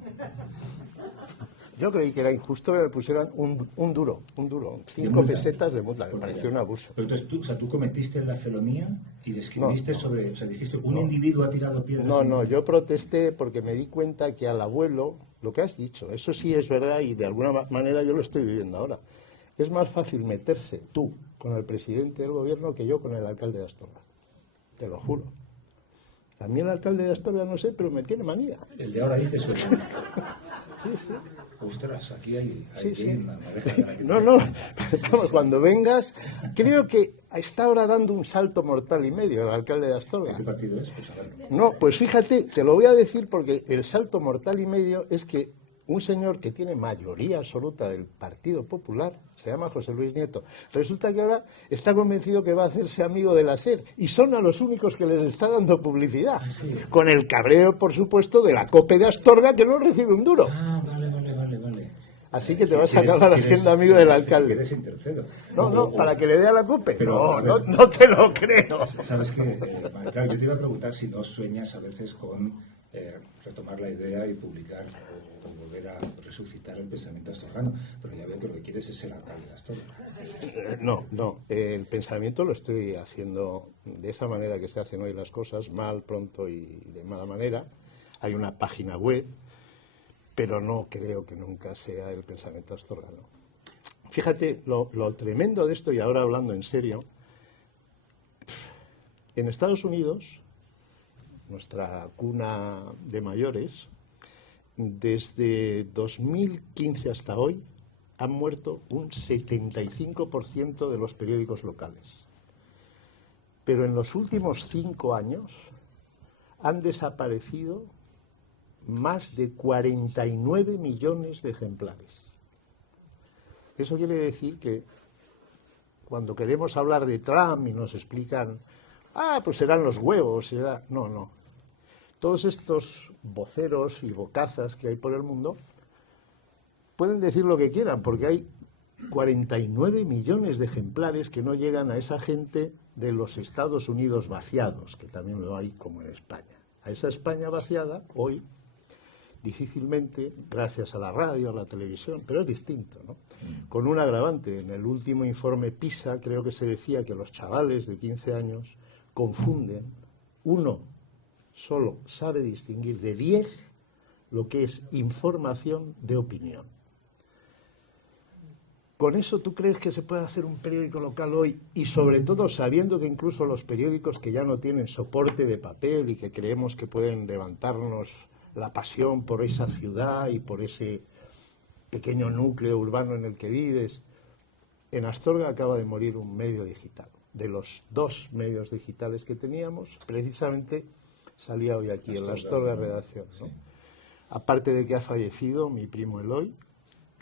yo creí que era injusto que me pusieran un duro, 5 pesetas de multa, me pareció un abuso. Pero entonces tú cometiste la felonía y describiste dijiste, un individuo ha tirado piedras. No, yo protesté porque me di cuenta que al abuelo, lo que has dicho, eso sí es verdad y de alguna manera yo lo estoy viviendo ahora. Es más fácil meterse tú con el presidente del gobierno que yo con el alcalde de Astorga. Te lo juro. A mí el alcalde de Astorga no sé, pero me tiene manía. El de ahora dice eso. Sí. Ostras, aquí hay sí. Una No, vamos, cuando vengas, creo que está ahora dando un salto mortal y medio el alcalde de Astorga. ¿Qué partido es? Pues a ver. No, pues fíjate, te lo voy a decir porque el salto mortal y medio es que un señor que tiene mayoría absoluta del Partido Popular, se llama José Luis Nieto, resulta que ahora está convencido que va a hacerse amigo de la SER y son a los únicos que les está dando publicidad. Sí. Con el cabreo, por supuesto, de la COPE de Astorga que no recibe un duro. Vale. Así que te vas a acabar haciendo amigo del alcalde. ¿Quieres intercedo? No, para que le dé a la COPE. Pero, no te lo creo. Sabes que, claro, yo te iba a preguntar si no sueñas a veces con retomar la idea y publicar o volver a resucitar el pensamiento astorgano, pero ya veo que lo que quieres es ser alcalde de Astorga. No, el pensamiento lo estoy haciendo de esa manera que se hacen hoy las cosas, mal, pronto y de mala manera. Hay una página web, pero no creo que nunca sea el pensamiento astorgano. Fíjate lo tremendo de esto, y ahora hablando en serio, en Estados Unidos, nuestra cuna de mayores, desde 2015 hasta hoy han muerto un 75% de los periódicos locales. Pero en los últimos 5 años han desaparecido más de 49 millones de ejemplares. Eso quiere decir que cuando queremos hablar de Trump y nos explican, pues serán los huevos, No. Todos estos voceros y bocazas que hay por el mundo pueden decir lo que quieran, porque hay 49 millones de ejemplares que no llegan a esa gente de los Estados Unidos vaciados, que también lo hay como en España. a esa España vaciada, hoy, difícilmente, gracias a la radio, a la televisión, pero es distinto, ¿no? Con un agravante. En el último informe PISA creo que se decía que los chavales de 15 años confunden, uno solo sabe distinguir de 10 lo que es información de opinión. ¿Con eso tú crees que se puede hacer un periódico local hoy? Y sobre todo sabiendo que incluso los periódicos que ya no tienen soporte de papel y que creemos que pueden levantarnos la pasión por esa ciudad y por ese pequeño núcleo urbano en el que vives. En Astorga acaba de morir un medio digital. De los 2 medios digitales que teníamos, precisamente salía hoy aquí en la Astorga Redacción, ¿no? Aparte de que ha fallecido mi primo Eloy,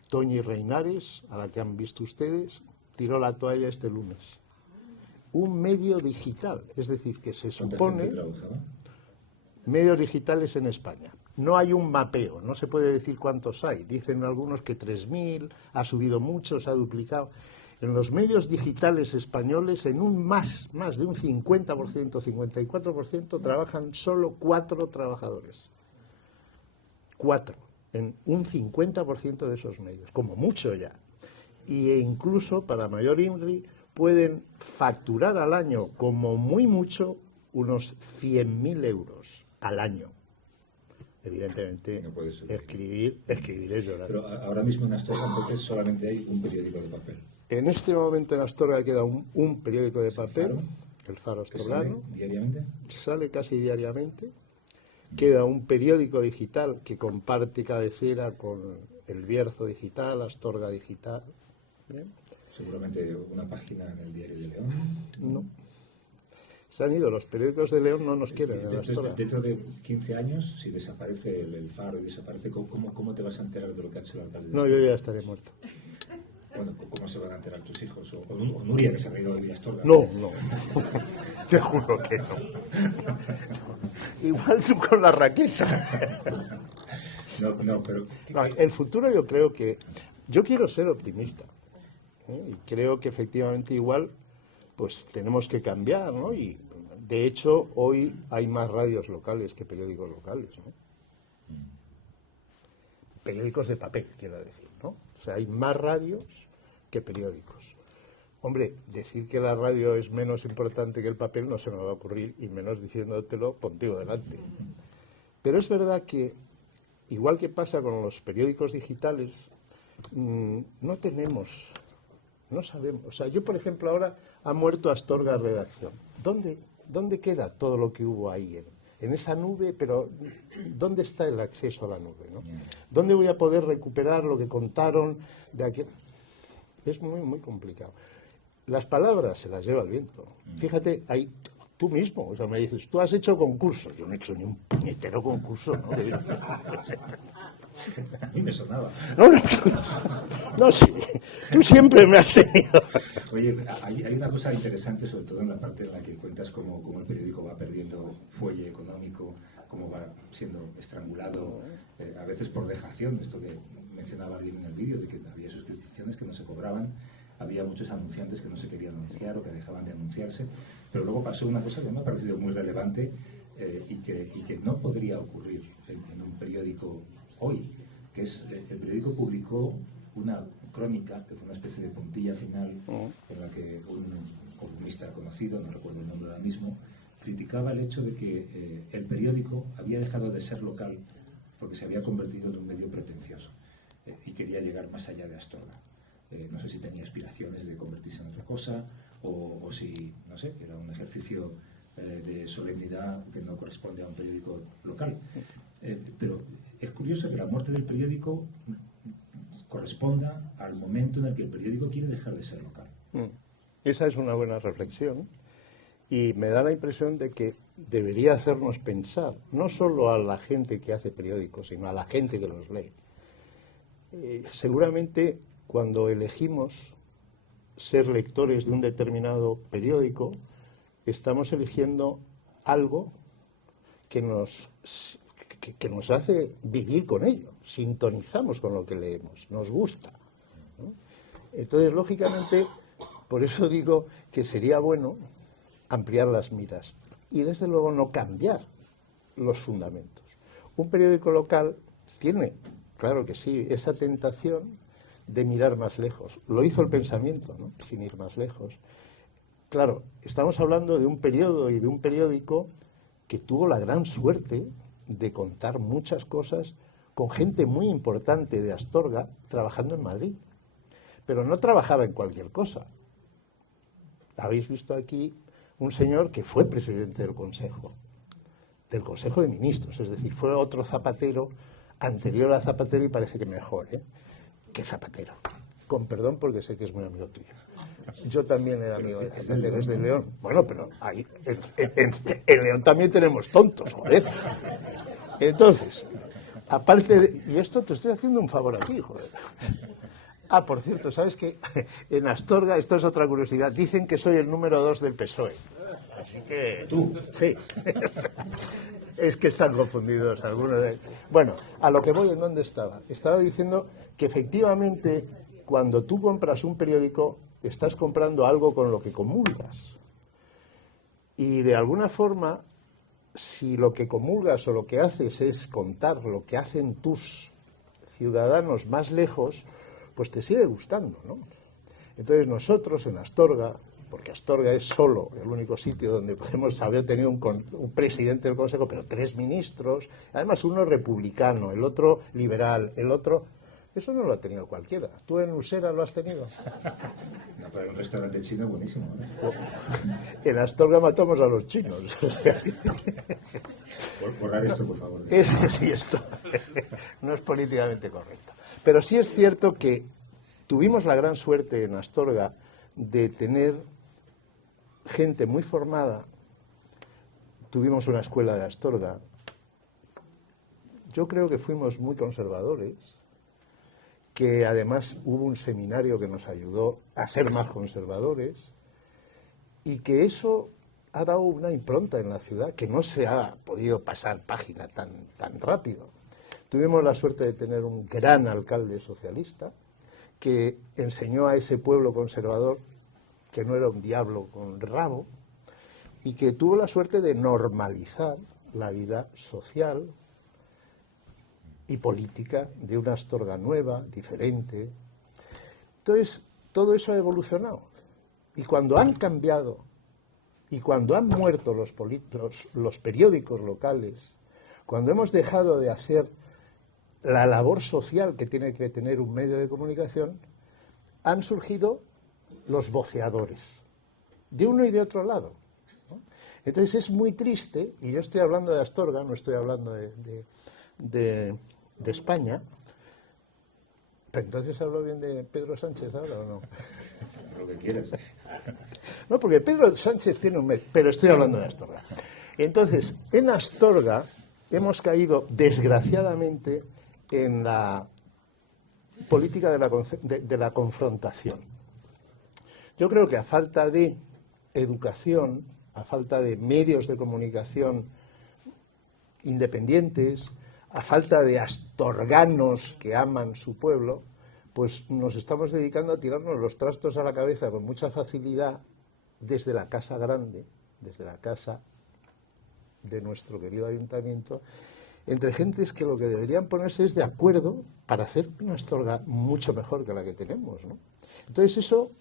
Toñi Reinares, a la que han visto ustedes, tiró la toalla este lunes. Un medio digital, es decir, que se supone... Medios digitales en España. No hay un mapeo, no se puede decir cuántos hay. Dicen algunos que 3.000, ha subido mucho, se ha duplicado. En los medios digitales españoles, en un más de un 50%, 54%, trabajan solo 4 trabajadores. 4, en un 50% de esos medios, como mucho ya. E incluso, para mayor INRI, pueden facturar al año, como muy mucho, unos 100.000 euros al año. Evidentemente, no escribir es llorar. Pero ahora mismo en Astorga entonces solamente hay un periódico de papel. En este momento en Astorga queda un periódico de papel, el Faro Astorgano. ¿Sale diariamente? Sale casi diariamente. Queda un periódico digital que comparte cabecera con el Bierzo Digital, Astorga Digital. ¿Bien? Seguramente una página en el Diario de León. No. Se han ido, los periódicos de León no nos quieren en Astorga. Dentro de 15 años, si desaparece el Faro y desaparece, ¿cómo te vas a enterar de lo que ha hecho el alcalde? No, yo ya estaré muerto. Bueno, ¿cómo se van a enterar tus hijos? ¿O Nuria, que se ha ido de Astorga? No. Te juro que no. Igual tú con la raqueta. Pero... No, el futuro yo creo que... Yo quiero ser optimista. Y creo que efectivamente igual pues tenemos que cambiar, ¿no? Y de hecho hoy hay más radios locales que periódicos locales, ¿no? Periódicos de papel, quiero decir, ¿no? O sea, hay más radios que periódicos. Hombre, decir que la radio es menos importante que el papel no se me va a ocurrir, y menos diciéndotelo contigo delante. Pero es verdad que, igual que pasa con los periódicos digitales, no sabemos. O sea, yo, por ejemplo, ahora ha muerto Astorga Redacción. ¿Dónde queda todo lo que hubo ahí en esa nube? Pero ¿dónde está el acceso a la nube, ¿no? ¿Dónde voy a poder recuperar lo que contaron de aquel? Es muy, muy complicado. Las palabras se las lleva el viento. Fíjate, ahí tú mismo, o sea, me dices, tú has hecho concursos. Yo no he hecho ni un puñetero concurso, ¿no? A mí me sonaba. No, sí, tú siempre me has tenido. Oye, hay una cosa interesante, sobre todo en la parte en la que cuentas cómo el periódico va perdiendo fuelle económico, cómo va siendo estrangulado, a veces por dejación, esto que mencionaba alguien en el vídeo, de que había suscripciones que no se cobraban, había muchos anunciantes que no se querían anunciar o que dejaban de anunciarse, pero luego pasó una cosa que me ha parecido muy relevante y que no podría ocurrir en un periódico hoy, que es el periódico publicó una crónica, que fue una especie de puntilla final, en la que un columnista conocido, no recuerdo el nombre ahora mismo, criticaba el hecho de que el periódico había dejado de ser local porque se había convertido en un medio pretencioso y quería llegar más allá de Astorga. No sé si tenía aspiraciones de convertirse en otra cosa o si, no sé, era un ejercicio de solemnidad que no corresponde a un periódico local. Pero es curioso que la muerte del periódico corresponda al momento en el que el periódico quiere dejar de ser local. Esa es una buena reflexión y me da la impresión de que debería hacernos pensar, no solo a la gente que hace periódicos, sino a la gente que los lee. Seguramente cuando elegimos ser lectores de un determinado periódico, estamos eligiendo algo que nos hace vivir con ello, sintonizamos con lo que leemos, nos gusta, ¿no? Entonces, lógicamente, por eso digo que sería bueno ampliar las miras y, desde luego, no cambiar los fundamentos. Un periódico local tiene, claro que sí, esa tentación de mirar más lejos. Lo hizo El Pensamiento, ¿no? Sin ir más lejos. Claro, estamos hablando de un periodo y de un periódico que tuvo la gran suerte de contar muchas cosas con gente muy importante de Astorga trabajando en Madrid. Pero no trabajaba en cualquier cosa. Habéis visto aquí un señor que fue presidente del Consejo de Ministros, es decir, fue otro Zapatero, anterior a Zapatero y parece que mejor, que Zapatero. Con perdón porque sé que es muy amigo tuyo. Yo también era amigo de Zapatero, es de León. Bueno, pero ahí, en León también tenemos tontos, joder. Entonces, aparte de... Y esto te estoy haciendo un favor aquí, joder. Ah, por cierto, ¿sabes qué? En Astorga, esto es otra curiosidad, dicen que soy el número 2 del PSOE. Así que... ¿Tú? Sí. Es que están confundidos algunos. Bueno, a lo que voy, ¿en dónde estaba? Estaba diciendo que efectivamente, cuando tú compras un periódico, estás comprando algo con lo que comulgas. Y de alguna forma, si lo que comulgas o lo que haces es contar lo que hacen tus ciudadanos más lejos, pues te sigue gustando, ¿no? Entonces nosotros en Astorga, porque Astorga es solo el único sitio donde podemos haber tenido un presidente del Consejo, pero 3 ministros, además uno republicano, el otro liberal, el otro... Eso no lo ha tenido cualquiera. ¿Tú en Usera lo has tenido? No, pero un restaurante chino buenísimo, En Astorga matamos a los chinos. O sea... Borrar esto, por favor. Sí, esto no es políticamente correcto. Pero sí es cierto que tuvimos la gran suerte en Astorga de tener gente muy formada. Tuvimos una escuela de Astorga. Yo creo que fuimos muy conservadores, que además hubo un seminario que nos ayudó a ser más conservadores y que eso ha dado una impronta en la ciudad que no se ha podido pasar página tan rápido. Tuvimos la suerte de tener un gran alcalde socialista que enseñó a ese pueblo conservador que no era un diablo con rabo y que tuvo la suerte de normalizar la vida social y política de una Astorga nueva, diferente. Entonces, todo eso ha evolucionado. Y cuando han cambiado y cuando han muerto los periódicos locales, cuando hemos dejado de hacer la labor social que tiene que tener un medio de comunicación, han surgido los voceadores, de uno y de otro lado, ¿no? Entonces es muy triste, y yo estoy hablando de Astorga, no estoy hablando de España. Entonces hablo bien de Pedro Sánchez ahora o no. Lo que quieras. No, porque Pedro Sánchez tiene un mes, pero estoy hablando de Astorga. Entonces, en Astorga hemos caído, desgraciadamente, en la política de la confrontación. Yo creo que a falta de educación, a falta de medios de comunicación independientes, a falta de astorganos que aman su pueblo, pues nos estamos dedicando a tirarnos los trastos a la cabeza con mucha facilidad desde la casa grande, desde la casa de nuestro querido ayuntamiento, entre gentes que lo que deberían ponerse es de acuerdo para hacer una Astorga mucho mejor que la que tenemos, ¿no? Entonces eso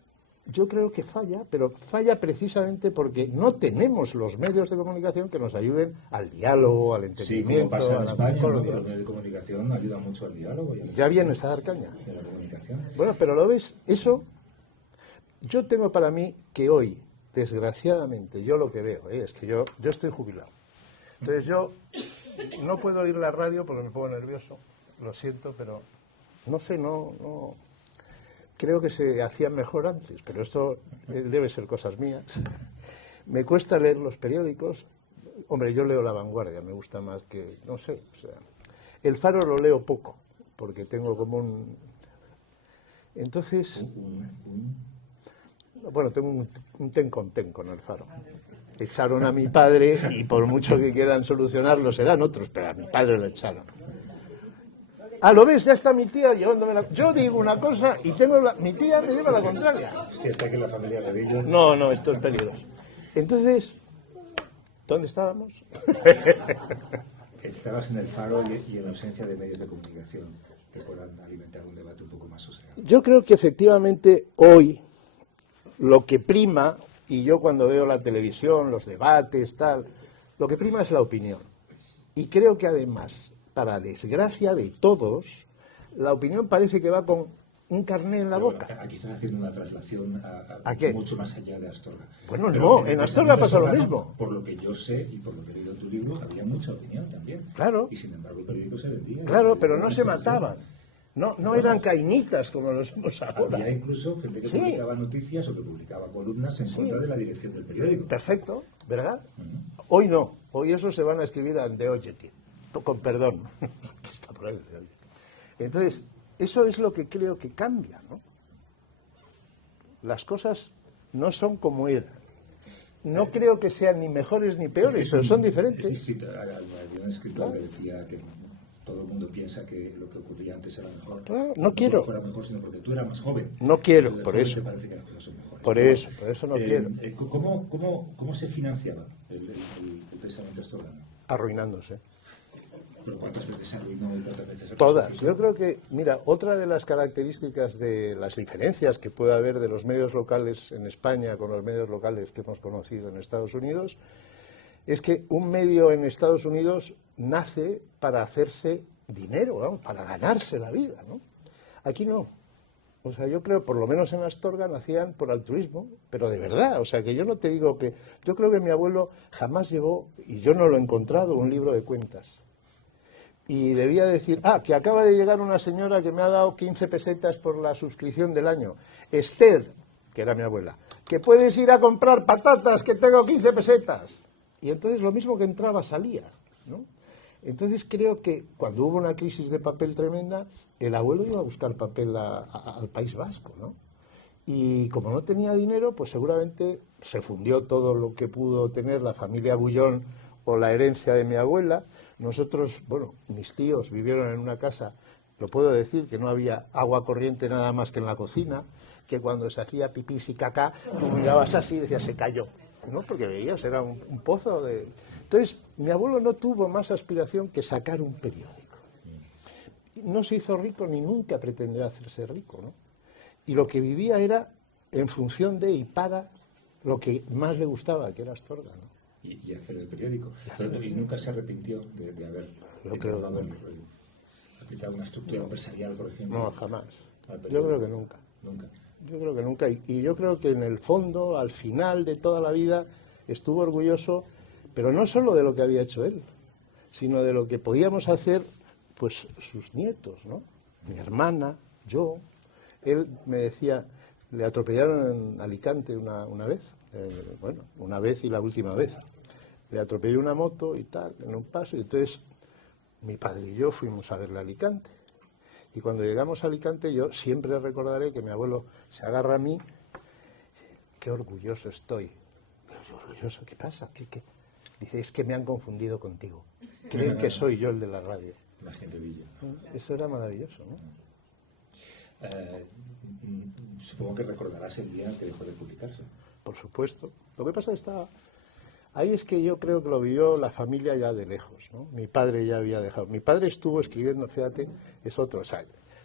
yo creo que falla, pero falla precisamente porque no tenemos los medios de comunicación que nos ayuden al diálogo, al entendimiento, sí, como pasa en a la España, concordia. los medios de comunicación ayudan mucho al diálogo. Ya vienes a dar caña. De la comunicación. Bueno, pero lo ves, eso yo tengo para mí que hoy, desgraciadamente, yo lo que veo es que yo estoy jubilado. Entonces yo no puedo oír la radio porque me pongo nervioso, lo siento, pero no sé, no creo que se hacían mejor antes, pero esto debe ser cosas mías. Me cuesta leer los periódicos. Hombre, yo leo La Vanguardia, me gusta más que, no sé, o sea, El Faro lo leo poco, porque tengo como un... Entonces, bueno, tengo un ten con El Faro. Echaron a mi padre y por mucho que quieran solucionarlo serán otros, pero a mi padre lo echaron. Ah, ¿lo ves? Ya está mi tía llevándome la... Yo digo una cosa y mi tía me lleva la contraria. Si está aquí la familia Redillo. No, esto es peligroso. Entonces, ¿Dónde estábamos? Estabas en el Faro y en la ausencia de medios de comunicación que puedan alimentar un debate un poco más sosegado. Yo creo que efectivamente hoy lo que prima, y yo cuando veo la televisión, los debates, tal, lo que prima es la opinión. Y creo que además, para desgracia de todos, la opinión parece que va con un carné en la boca. Aquí estás haciendo una traslación ¿A qué? mucho más allá de Astorga. Bueno, Pero no, en Astorga pasa lo mismo. No, por lo que yo sé y por lo que he leído en tu libro, había mucha opinión también. Claro. Y sin embargo el periódico se vendía. Claro, pero no se mataban. No eran cainitas como los vemos ahora. Había incluso gente que Sí. publicaba noticias o que publicaba columnas en contra de la dirección del periódico. Perfecto, ¿verdad? Hoy no. Hoy eso se van a escribir ante Ojeti. Con perdón. Está por ahí. Entonces, eso es lo que creo que cambia, ¿no? Las cosas no son como eran. No creo que sean ni mejores ni peores, pero son diferentes. Había un escritor que decía que todo el mundo piensa que lo que ocurría antes era mejor. Claro, no porque quiero. fuera mejor, sino porque tú eras más joven. No quiero, Entonces, por joven eso. te parece que las cosas son mejores. Por eso no quiero. ¿Cómo se financiaba el pensamiento astorgano? Arruinándose. ¿Pero cuántas veces se arruinó y cuántas veces se Todas. resucitó? Yo creo que, mira, otra de las características de las diferencias que puede haber de los medios locales en España con los medios locales que hemos conocido en Estados Unidos es que un medio en Estados Unidos nace para hacerse dinero, vamos, para ganarse la vida, ¿no? Aquí no. O sea, yo creo, por lo menos en Astorga nacían por altruismo, pero de verdad. O sea, que yo no te digo que... Yo creo que mi abuelo jamás llevó, y yo no lo he encontrado, un libro de cuentas. Y debía decir, que acaba de llegar una señora que me ha dado 15 pesetas por la suscripción del año. Esther, que era mi abuela, que puedes ir a comprar patatas, que tengo 15 pesetas. Y entonces lo mismo que entraba salía, ¿no? Entonces creo que cuando hubo una crisis de papel tremenda, el abuelo iba a buscar papel al País Vasco, ¿no? Y como no tenía dinero, pues seguramente se fundió todo lo que pudo tener la familia Bullón o la herencia de mi abuela. Nosotros, bueno, mis tíos vivieron en una casa, lo puedo decir, que no había agua corriente nada más que en la cocina, que cuando se hacía pipís y caca, tú mirabas así y decías, se cayó, ¿no? Porque veías, era un pozo de... Entonces, mi abuelo no tuvo más aspiración que sacar un periódico. No se hizo rico ni nunca pretendió hacerse rico, ¿no? Y lo que vivía era en función de y para lo que más le gustaba, que era Astorga, ¿no? Y hacer el periódico. Y nunca se arrepintió de haber aplicado una estructura empresarial, por ejemplo. No, jamás. Yo creo que nunca. Yo creo que nunca. Y yo creo que en el fondo, al final de toda la vida, estuvo orgulloso, pero no solo de lo que había hecho él, sino de lo que podíamos hacer, pues, sus nietos, ¿no? Mi hermana, yo. Él me decía, le atropellaron en Alicante una vez, bueno, una vez y la última vez. Le atropelló una moto y tal, en un paso, y entonces mi padre y yo fuimos a verle a Alicante. Y cuando llegamos a Alicante, yo siempre recordaré que mi abuelo se agarra a mí, qué orgulloso estoy. Yo, orgulloso, ¿qué pasa? ¿Qué? Dice, es que me han confundido contigo. Creen que soy yo el de la radio. La gente Villa. Eso era maravilloso, ¿no? Supongo que recordarás el día que dejó de publicarse. Por supuesto. Lo que pasa ahí es que yo creo que lo vio la familia ya de lejos, ¿no? Mi padre ya había dejado. Mi padre estuvo escribiendo, fíjate, es otro. O sea,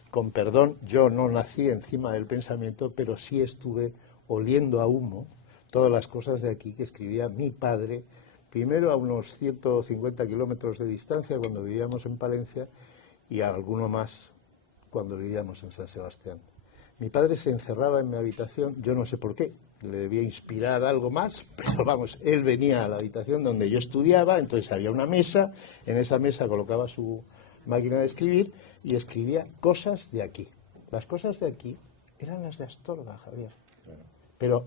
con perdón, yo no nací encima del pensamiento, pero sí estuve oliendo a humo todas las cosas de aquí que escribía mi padre, primero a unos 150 kilómetros de distancia cuando vivíamos en Palencia y a alguno más cuando vivíamos en San Sebastián. Mi padre se encerraba en mi habitación, yo no sé por qué, le debía inspirar algo más, pero vamos, él venía a la habitación donde yo estudiaba, entonces había una mesa, en esa mesa colocaba su máquina de escribir y escribía cosas de aquí. Las cosas de aquí eran las de Astorga, Javier. Pero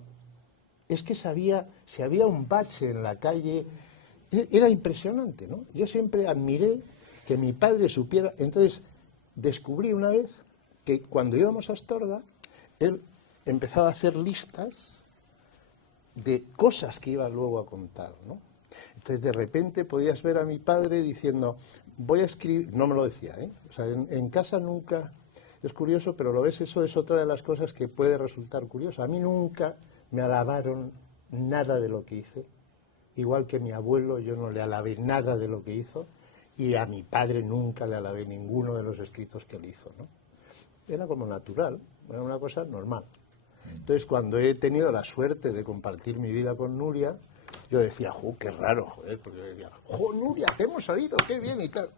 es que sabía, si había un bache en la calle, era impresionante, ¿no? Yo siempre admiré que mi padre supiera, entonces descubrí una vez que cuando íbamos a Astorga, él empezaba a hacer listas de cosas que iba luego a contar, ¿no? Entonces de repente podías ver a mi padre diciendo, voy a escribir, no me lo decía, ¿eh? O sea, en casa nunca, es curioso, pero lo ves, eso es otra de las cosas que puede resultar curiosa. A mí nunca me alabaron nada de lo que hice, igual que mi abuelo, yo no le alabé nada de lo que hizo, y a mi padre nunca le alabé ninguno de los escritos que él hizo, ¿no? Era como natural, era una cosa normal. Entonces, cuando he tenido la suerte de compartir mi vida con Nuria, yo decía, qué raro, joder, porque yo decía, Nuria, te hemos oído, qué bien y tal.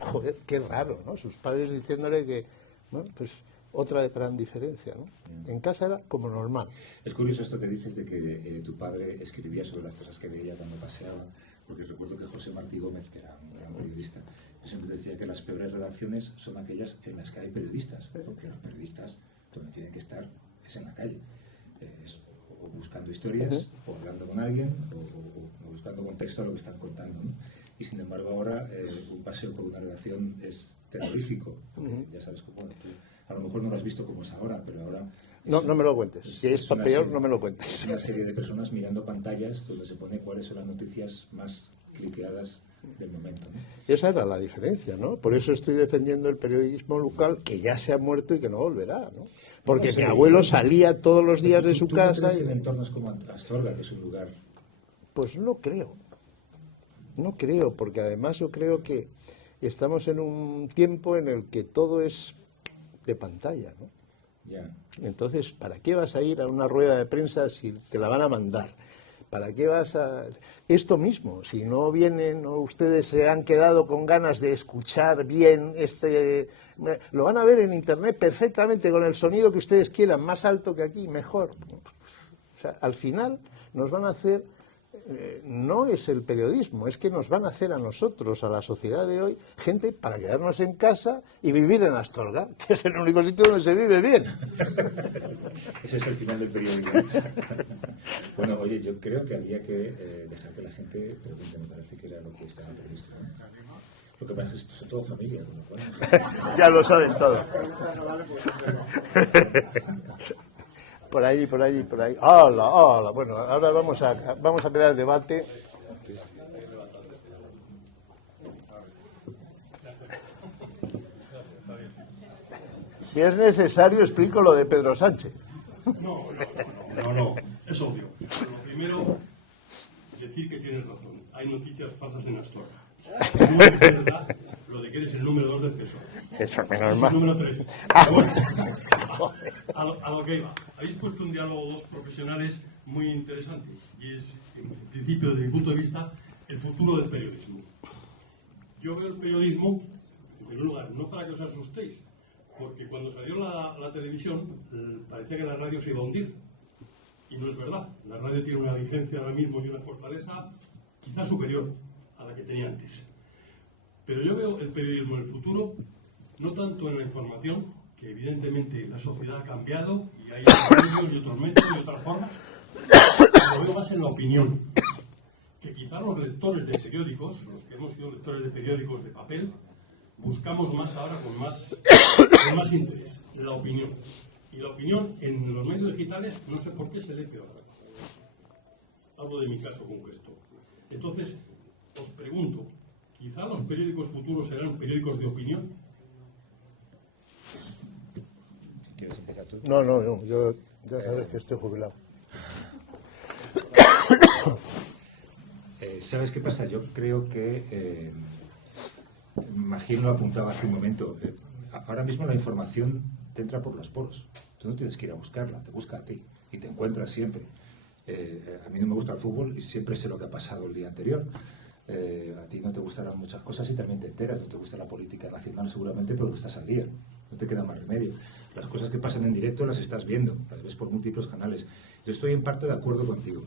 Joder, qué raro, ¿no? Sus padres diciéndole que, bueno, pues otra gran diferencia, ¿no? En casa era como normal. Es curioso esto que dices de que tu padre escribía sobre las cosas que veía cuando paseaba, porque recuerdo que José Martí Gómez, que era un gran periodista, siempre decía que las peores redacciones son aquellas en las que hay periodistas, porque los periodistas donde tienen que estar es en la calle, o buscando historias, o hablando con alguien, o buscando contexto a lo que están contando, ¿no? Y sin embargo ahora un paseo por una redacción es terrorífico, porque ya sabes cómo, tú a lo mejor no lo has visto como es ahora, pero ahora... No me lo cuentes, si es peor no me lo cuentes. Es una serie de personas mirando pantallas donde se pone cuáles son las noticias más cliqueadas del momento, ¿no? Esa era la diferencia, ¿no? Por eso estoy defendiendo el periodismo local, que ya se ha muerto y que no volverá, ¿no? Porque mi abuelo salía todos los días de su casa. ¿Tú no crees en entornos como Astorga, que es un lugar? Pues no creo, porque además yo creo que estamos en un tiempo en el que todo es de pantalla, ¿no? Ya. Entonces, ¿para qué vas a ir a una rueda de prensa si te la van a mandar? ¿Para qué vas a...? Esto mismo, si no vienen o ustedes se han quedado con ganas de escuchar bien lo van a ver en internet perfectamente con el sonido que ustedes quieran, más alto que aquí, mejor. O sea, al final nos van a hacer... no es el periodismo, es que nos van a hacer a nosotros, a la sociedad de hoy, gente para quedarnos en casa y vivir en Astorga, que es el único sitio donde se vive bien. Ese es el final del periodismo. Bueno, oye, yo creo que había que dejar que la gente pregunte, me parece que era lo que estaba previsto, ¿no? Lo que pasa es que son todo familia, ¿no? Ya lo saben todo. Por ahí. ¡Hala! Bueno, ahora vamos a crear debate. Si es necesario, explico lo de Pedro Sánchez. No, es obvio. Lo primero, decir que tienes razón. Hay noticias falsas en Astorga. No es verdad lo de que eres el número 2 del PSOE. Eso es menos mal. El número 3. Bueno, a lo que iba. Habéis puesto un diálogo dos profesionales muy interesante y es, en principio, desde mi punto de vista, el futuro del periodismo. Yo veo el periodismo, en primer lugar, no para que os asustéis, porque cuando salió la televisión parecía que la radio se iba a hundir. Y no es verdad. La radio tiene una vigencia ahora mismo y una fortaleza quizás superior a la que tenía antes. Pero yo veo el periodismo en el futuro no tanto en la información, que evidentemente la sociedad ha cambiado y hay otros medios y otros métodos y otras formas, lo veo más en la opinión. Que quizás los lectores de periódicos, los que hemos sido lectores de periódicos de papel, buscamos más ahora con más interés, la opinión. Y la opinión en los medios digitales, no sé por qué se lee peor. Hablo de mi caso concreto. Entonces, os pregunto, ¿quizá los periódicos futuros serán periódicos de opinión? ¿Quieres empezar tú? No, yo ya sabes que estoy jubilado. ¿Sabes qué pasa? Yo creo que... Magín lo apuntaba hace un momento. Ahora mismo la información te entra por los poros. Tú no tienes que ir a buscarla, te busca a ti y te encuentras siempre. A mí no me gusta el fútbol y siempre sé lo que ha pasado el día anterior. A ti no te gustarán muchas cosas y también te enteras. No te gusta la política nacional seguramente, pero no estás al día. No te queda más remedio. Las cosas que pasan en directo las estás viendo, las ves por múltiples canales. Yo estoy en parte de acuerdo contigo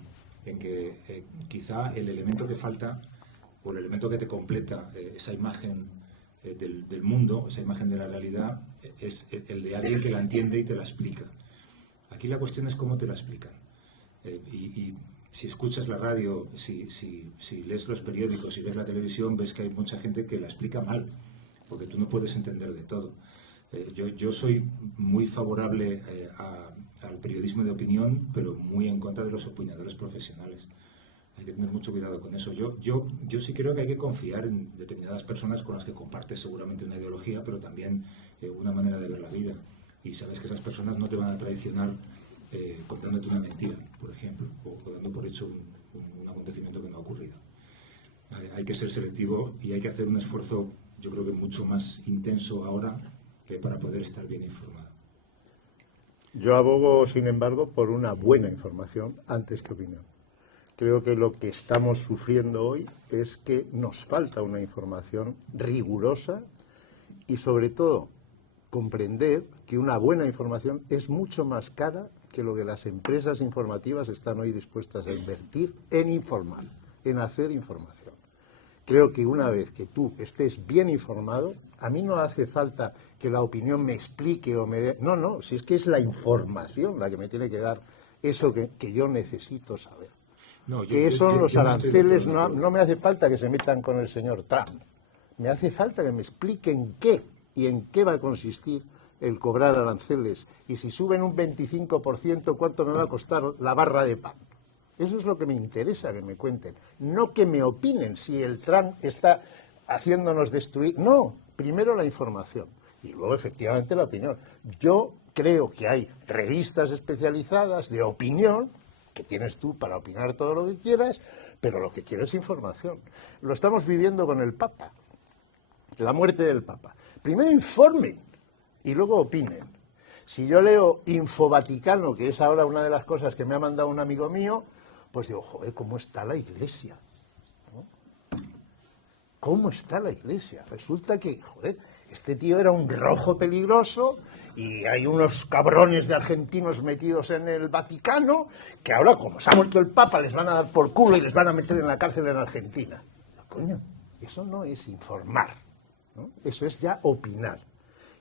en que quizá el elemento que falta o el elemento que te completa esa imagen del mundo, esa imagen de la realidad, es el de alguien que la entiende y te la explica. Aquí la cuestión es cómo te la explican. Y si escuchas la radio, si lees los periódicos, si ves la televisión, ves que hay mucha gente que la explica mal, porque tú no puedes entender de todo. Yo soy muy favorable al periodismo de opinión, pero muy en contra de los opinadores profesionales. Hay que tener mucho cuidado con eso. Yo sí creo que hay que confiar en determinadas personas con las que compartes seguramente una ideología, pero también una manera de ver la vida. Y sabes que esas personas no te van a traicionar contándote una mentira, por ejemplo, o dando por hecho un acontecimiento que no ha ocurrido. Hay que ser selectivo y hay que hacer un esfuerzo, yo creo que mucho más intenso ahora para poder estar bien informado. Yo abogo, sin embargo, por una buena información antes que opinión. Creo que lo que estamos sufriendo hoy es que nos falta una información rigurosa y, sobre todo, comprender que una buena información es mucho más cara que lo que las empresas informativas están hoy dispuestas a invertir en informar, en hacer información. Creo que una vez que tú estés bien informado, a mí no hace falta que la opinión me explique o me dé... No, si es que es la información la que me tiene que dar eso que yo necesito saber. ¿Qué son los aranceles? No me hace falta que se metan con el señor Trump. Me hace falta que me expliquen qué y en qué va a consistir el cobrar aranceles. Y si suben un 25%, ¿cuánto me va a costar la barra de pan? Eso es lo que me interesa que me cuenten. No que me opinen si el Trump está haciéndonos destruir. No, primero la información y luego efectivamente la opinión. Yo creo que hay revistas especializadas de opinión que tienes tú para opinar todo lo que quieras, pero lo que quiero es información. Lo estamos viviendo con el Papa, la muerte del Papa. Primero informen y luego opinen. Si yo leo Infovaticano, que es ahora una de las cosas que me ha mandado un amigo mío, pues digo, joder, ¿cómo está la Iglesia? ¿No? ¿Cómo está la Iglesia? Resulta que, joder, este tío era un rojo peligroso y hay unos cabrones de argentinos metidos en el Vaticano que ahora, como se ha muerto el Papa, les van a dar por culo y les van a meter en la cárcel en Argentina. Coño, eso no es informar, ¿no? Eso es ya opinar.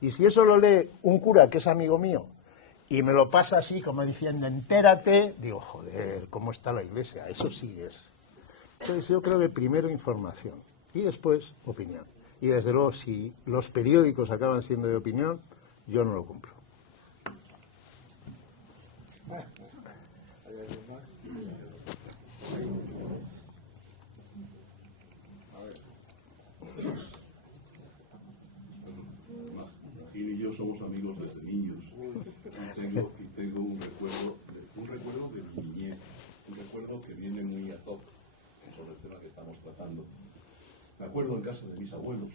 Y si eso lo lee un cura que es amigo mío y me lo pasa así, como diciendo, entérate, digo, joder, ¿cómo está la Iglesia? Eso sí es. Entonces yo creo que primero información y después opinión. Y desde luego, si los periódicos acaban siendo de opinión, yo no lo cumplo. Martín y yo somos amigos desde niños. Tengo un recuerdo de mi niñez, un recuerdo que viene muy a tope sobre el tema que estamos tratando. Me acuerdo en casa de mis abuelos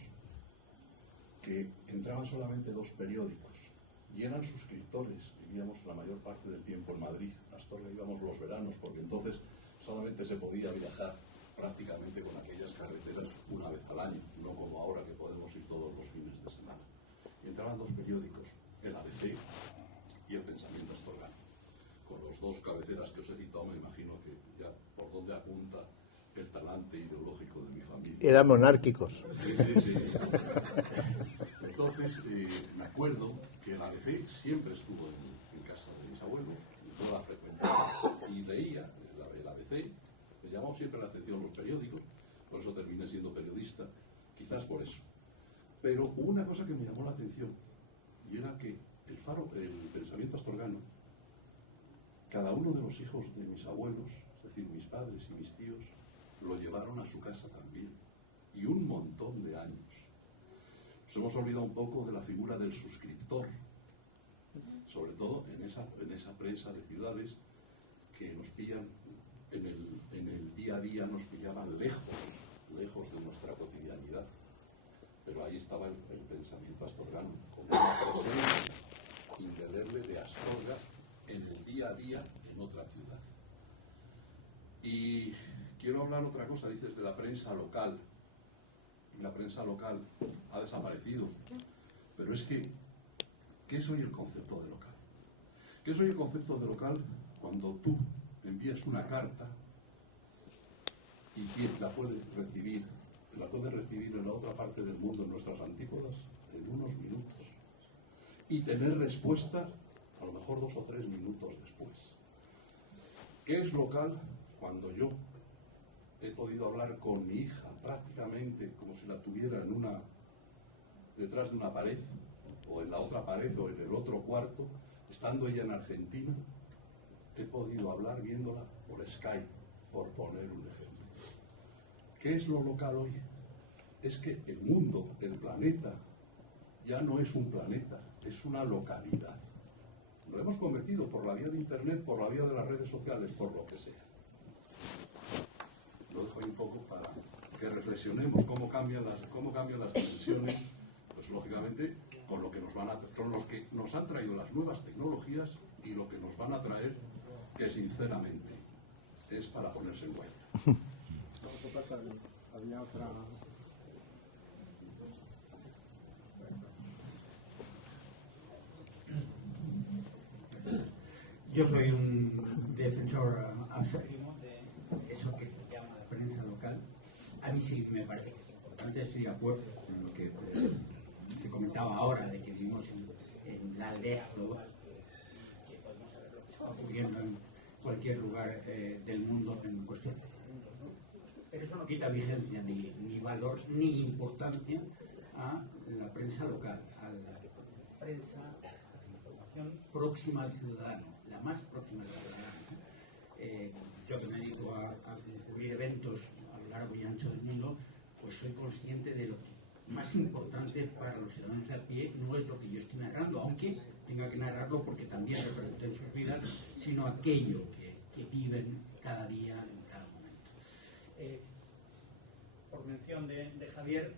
que entraban solamente 2 periódicos y eran suscriptores. Vivíamos la mayor parte del tiempo en Madrid. A Astorga íbamos los veranos porque entonces solamente se podía viajar prácticamente con aquellas carreteras una vez al año, no como ahora que podemos ir todos los fines de semana. Y entraban 2 periódicos, el ABC y el Pensamiento Astorgano. Con los 2 cabeceras que os he citado, me imagino que ya por dónde apunta el talante ideológico de mi familia. Eran monárquicos. Sí. Entonces, me acuerdo que el ABC siempre estuvo en casa de mis abuelos, yo la frecuentaba y leía el ABC. Me llamó siempre la atención los periódicos, por eso terminé siendo periodista, quizás por eso. Pero hubo una cosa que me llamó la atención, y era que el Pensamiento Astorgano, cada uno de los hijos de mis abuelos, es decir, mis padres y mis tíos, lo llevaron a su casa también, y un montón de años. Nos hemos olvidado un poco de la figura del suscriptor, sobre todo en esa prensa de ciudades que nos pillan en el día a día, nos pillaban lejos de nuestra cotidianidad. Pero ahí estaba el Pensamiento Astorgano, como una presencia indeleble de Astorga en el día a día en otra ciudad. Y quiero hablar otra cosa, dices, de la prensa local. La prensa local ha desaparecido. Pero es que, ¿qué es hoy el concepto de local? ¿Qué es hoy el concepto de local cuando tú envías una carta y quién la puede recibir? La puede recibir en la otra parte del mundo, en nuestras antípodas, en unos minutos. Y tener respuesta a lo mejor 2 o 3 minutos después. ¿Qué es local cuando yo he podido hablar con mi hija prácticamente como si la tuviera detrás de una pared, o en la otra pared, o en el otro cuarto, estando ella en Argentina? He podido hablar viéndola por Skype, por poner un ejemplo. ¿Qué es lo local hoy? Es que el mundo, el planeta, ya no es un planeta, es una localidad. Lo hemos convertido por la vía de Internet, por la vía de las redes sociales, por lo que sea. reflexionemos cómo cambian las dimensiones, pues lógicamente con lo que nos han traído las nuevas tecnologías y lo que nos van a traer, que sinceramente es para ponerse en cuenta. Había otra. Yo soy un defensor acérrimo de eso que se llama la prensa local. A mí sí me parece que es importante, estoy de acuerdo con lo que se comentaba ahora, de que vivimos en la aldea global, que podemos saber lo que está ocurriendo en cualquier lugar del mundo en cuestión de segundos, ¿no? Pero eso no quita vigencia ni valor ni importancia a la prensa local, a la prensa, a la información próxima al ciudadano, la más próxima al ciudadano. Yo que me dedico a cubrir eventos a lo largo y ancho del mundo, pues soy consciente de lo que más importante para los ciudadanos de a pie no es lo que yo estoy narrando, aunque tenga que narrarlo porque también repercute en sus vidas, sino aquello que viven cada día, en cada momento. Por mención de Javier,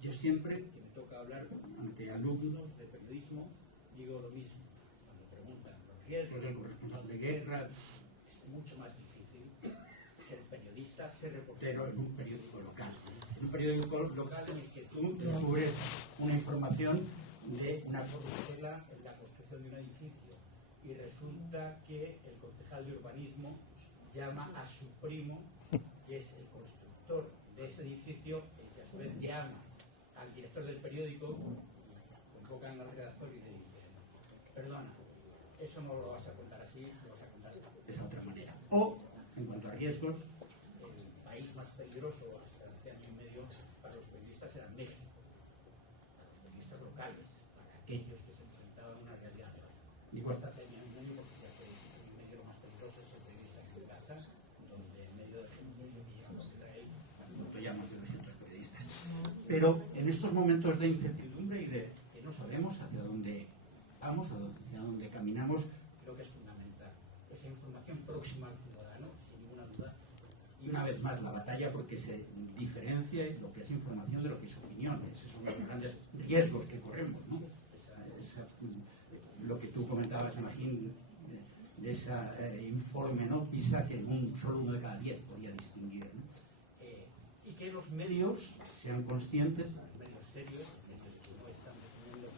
yo siempre que me toca hablar ante alumnos de periodismo, digo lo mismo. Cuando preguntan los riesgos del corresponsal de guerra, es mucho más difícil ser periodista, ser reportero en un periódico local. En un periódico local en el que tú descubres una información de una corruptela en la construcción de un edificio y resulta que el concejal de urbanismo llama a su primo, que es el constructor de ese edificio, el que a su vez llama al director del periódico, convocan al redactor y le dice: perdona, eso no lo vas a contar así, lo vas a contar de esa otra manera. O, en cuanto a riesgos, el país más peligroso hasta hace año y medio para los periodistas era México, para los periodistas locales, para aquellos que se enfrentaban a una realidad. Digo hasta hace año y medio porque hace año y medio lo más peligroso es el periodista en Gaza, donde en medio del genocidio que hicimos Israel, muerto ya más de 200 periodistas. Pero en estos momentos de incertidumbre y de que no sabemos hacia dónde vamos, hacia dónde caminamos, creo que es fundamental esa información próxima al ciudadano, sin ninguna duda. Y una vez más la batalla porque se diferencie lo que es información de lo que es opinión. Esos son los grandes riesgos que corremos, ¿no? Lo que tú comentabas, Magín, de ese informe, ¿no? PISA, que solo uno de cada 10 podía distinguir, ¿no? Y que los medios sean conscientes, los medios serios, los medios que no están defendiendo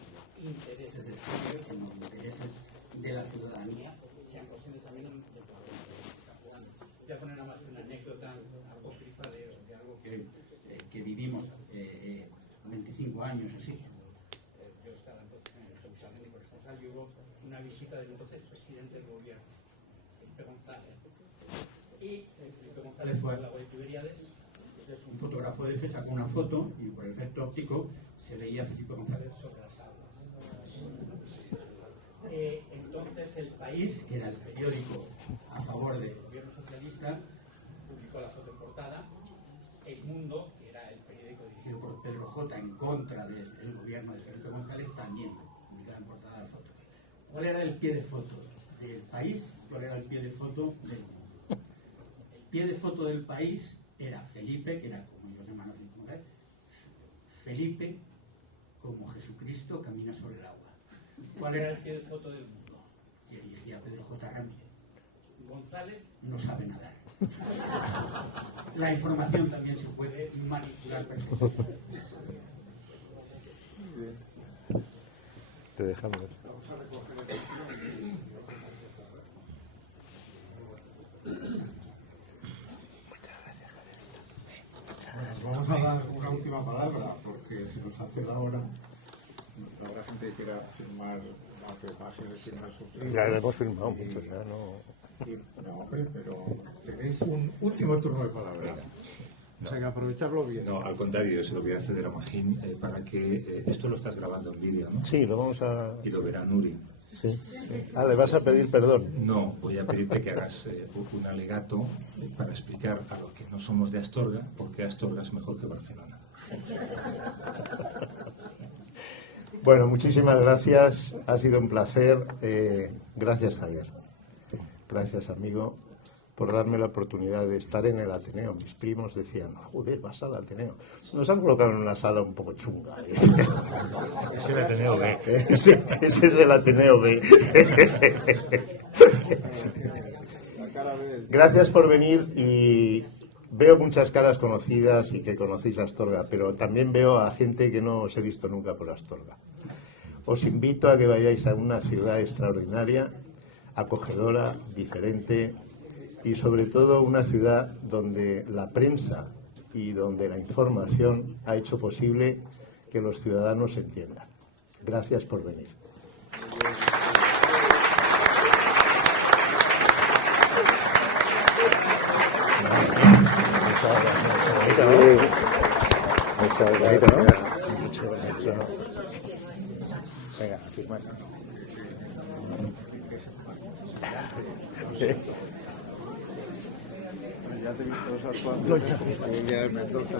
intereses del pueblo, sino intereses de la ciudadanía, sean conscientes también del papel que está jugando. Voy a poner nada más que una anécdota apócrifa de algo que vivimos hace 25 años así. Yo estaba entonces en el Jerusalén de corresponsal y hubo una visita del entonces presidente del gobierno, Felipe González. Y Felipe González fue al lago de Tiberíades. Entonces un fotógrafo de EFE sacó una foto y por efecto óptico se veía a Felipe González sobre las aguas. Entonces El País, que era el periódico a favor del gobierno socialista, publicó la foto en portada. El Mundo, que era el periódico dirigido por Pedro J. en contra del gobierno de Felipe González, también publicaba en portada la foto. ¿Cuál era el pie de foto del País? ¿Cuál era el pie de foto del Mundo? El pie de foto del País era Felipe, que era como ellos llaman a Felipe González, Felipe como Jesucristo camina sobre el agua. ¿Cuál era el pie de foto del Mundo? Que dirigía Pedro J. Ramírez. González no sabe nadar. La información también se puede manipular perfectamente. Muy bien. Te dejamos. Vamos a recoger el Vamos a dar una última palabra porque se nos hace la hora. Habrá gente que quiera firmar las páginas, firmar sus... Ya lo hemos firmado mucho, ya no... No, hombre, pero tenéis un último turno de palabra. O sea, que aprovecharlo bien. No, al contrario, se lo voy a ceder a Magín para que... esto lo estás grabando en vídeo, ¿no? Sí, lo vamos a... Y lo verá Nuri. Sí. Ah, ¿le vas a pedir perdón? No, voy a pedirte que hagas un alegato para explicar a los que no somos de Astorga por qué Astorga es mejor que Barcelona. Bueno, muchísimas gracias. Ha sido un placer. Gracias, Javier. Gracias, amigo. por darme la oportunidad de estar en el Ateneo. Mis primos decían, joder, vas al Ateneo. Nos han colocado en una sala un poco chunga. Es el Ateneo B. Ese es el Ateneo B. Gracias por venir y veo muchas caras conocidas y que conocéis Astorga, pero también veo a gente que no os he visto nunca por Astorga. Os invito a que vayáis a una ciudad extraordinaria, acogedora, diferente y sobre todo una ciudad donde la prensa y donde la información ha hecho posible que los ciudadanos se entiendan. Gracias por venir. Venga, firmar. Ya te he visto esas actuaciones, estuve en Mendoza.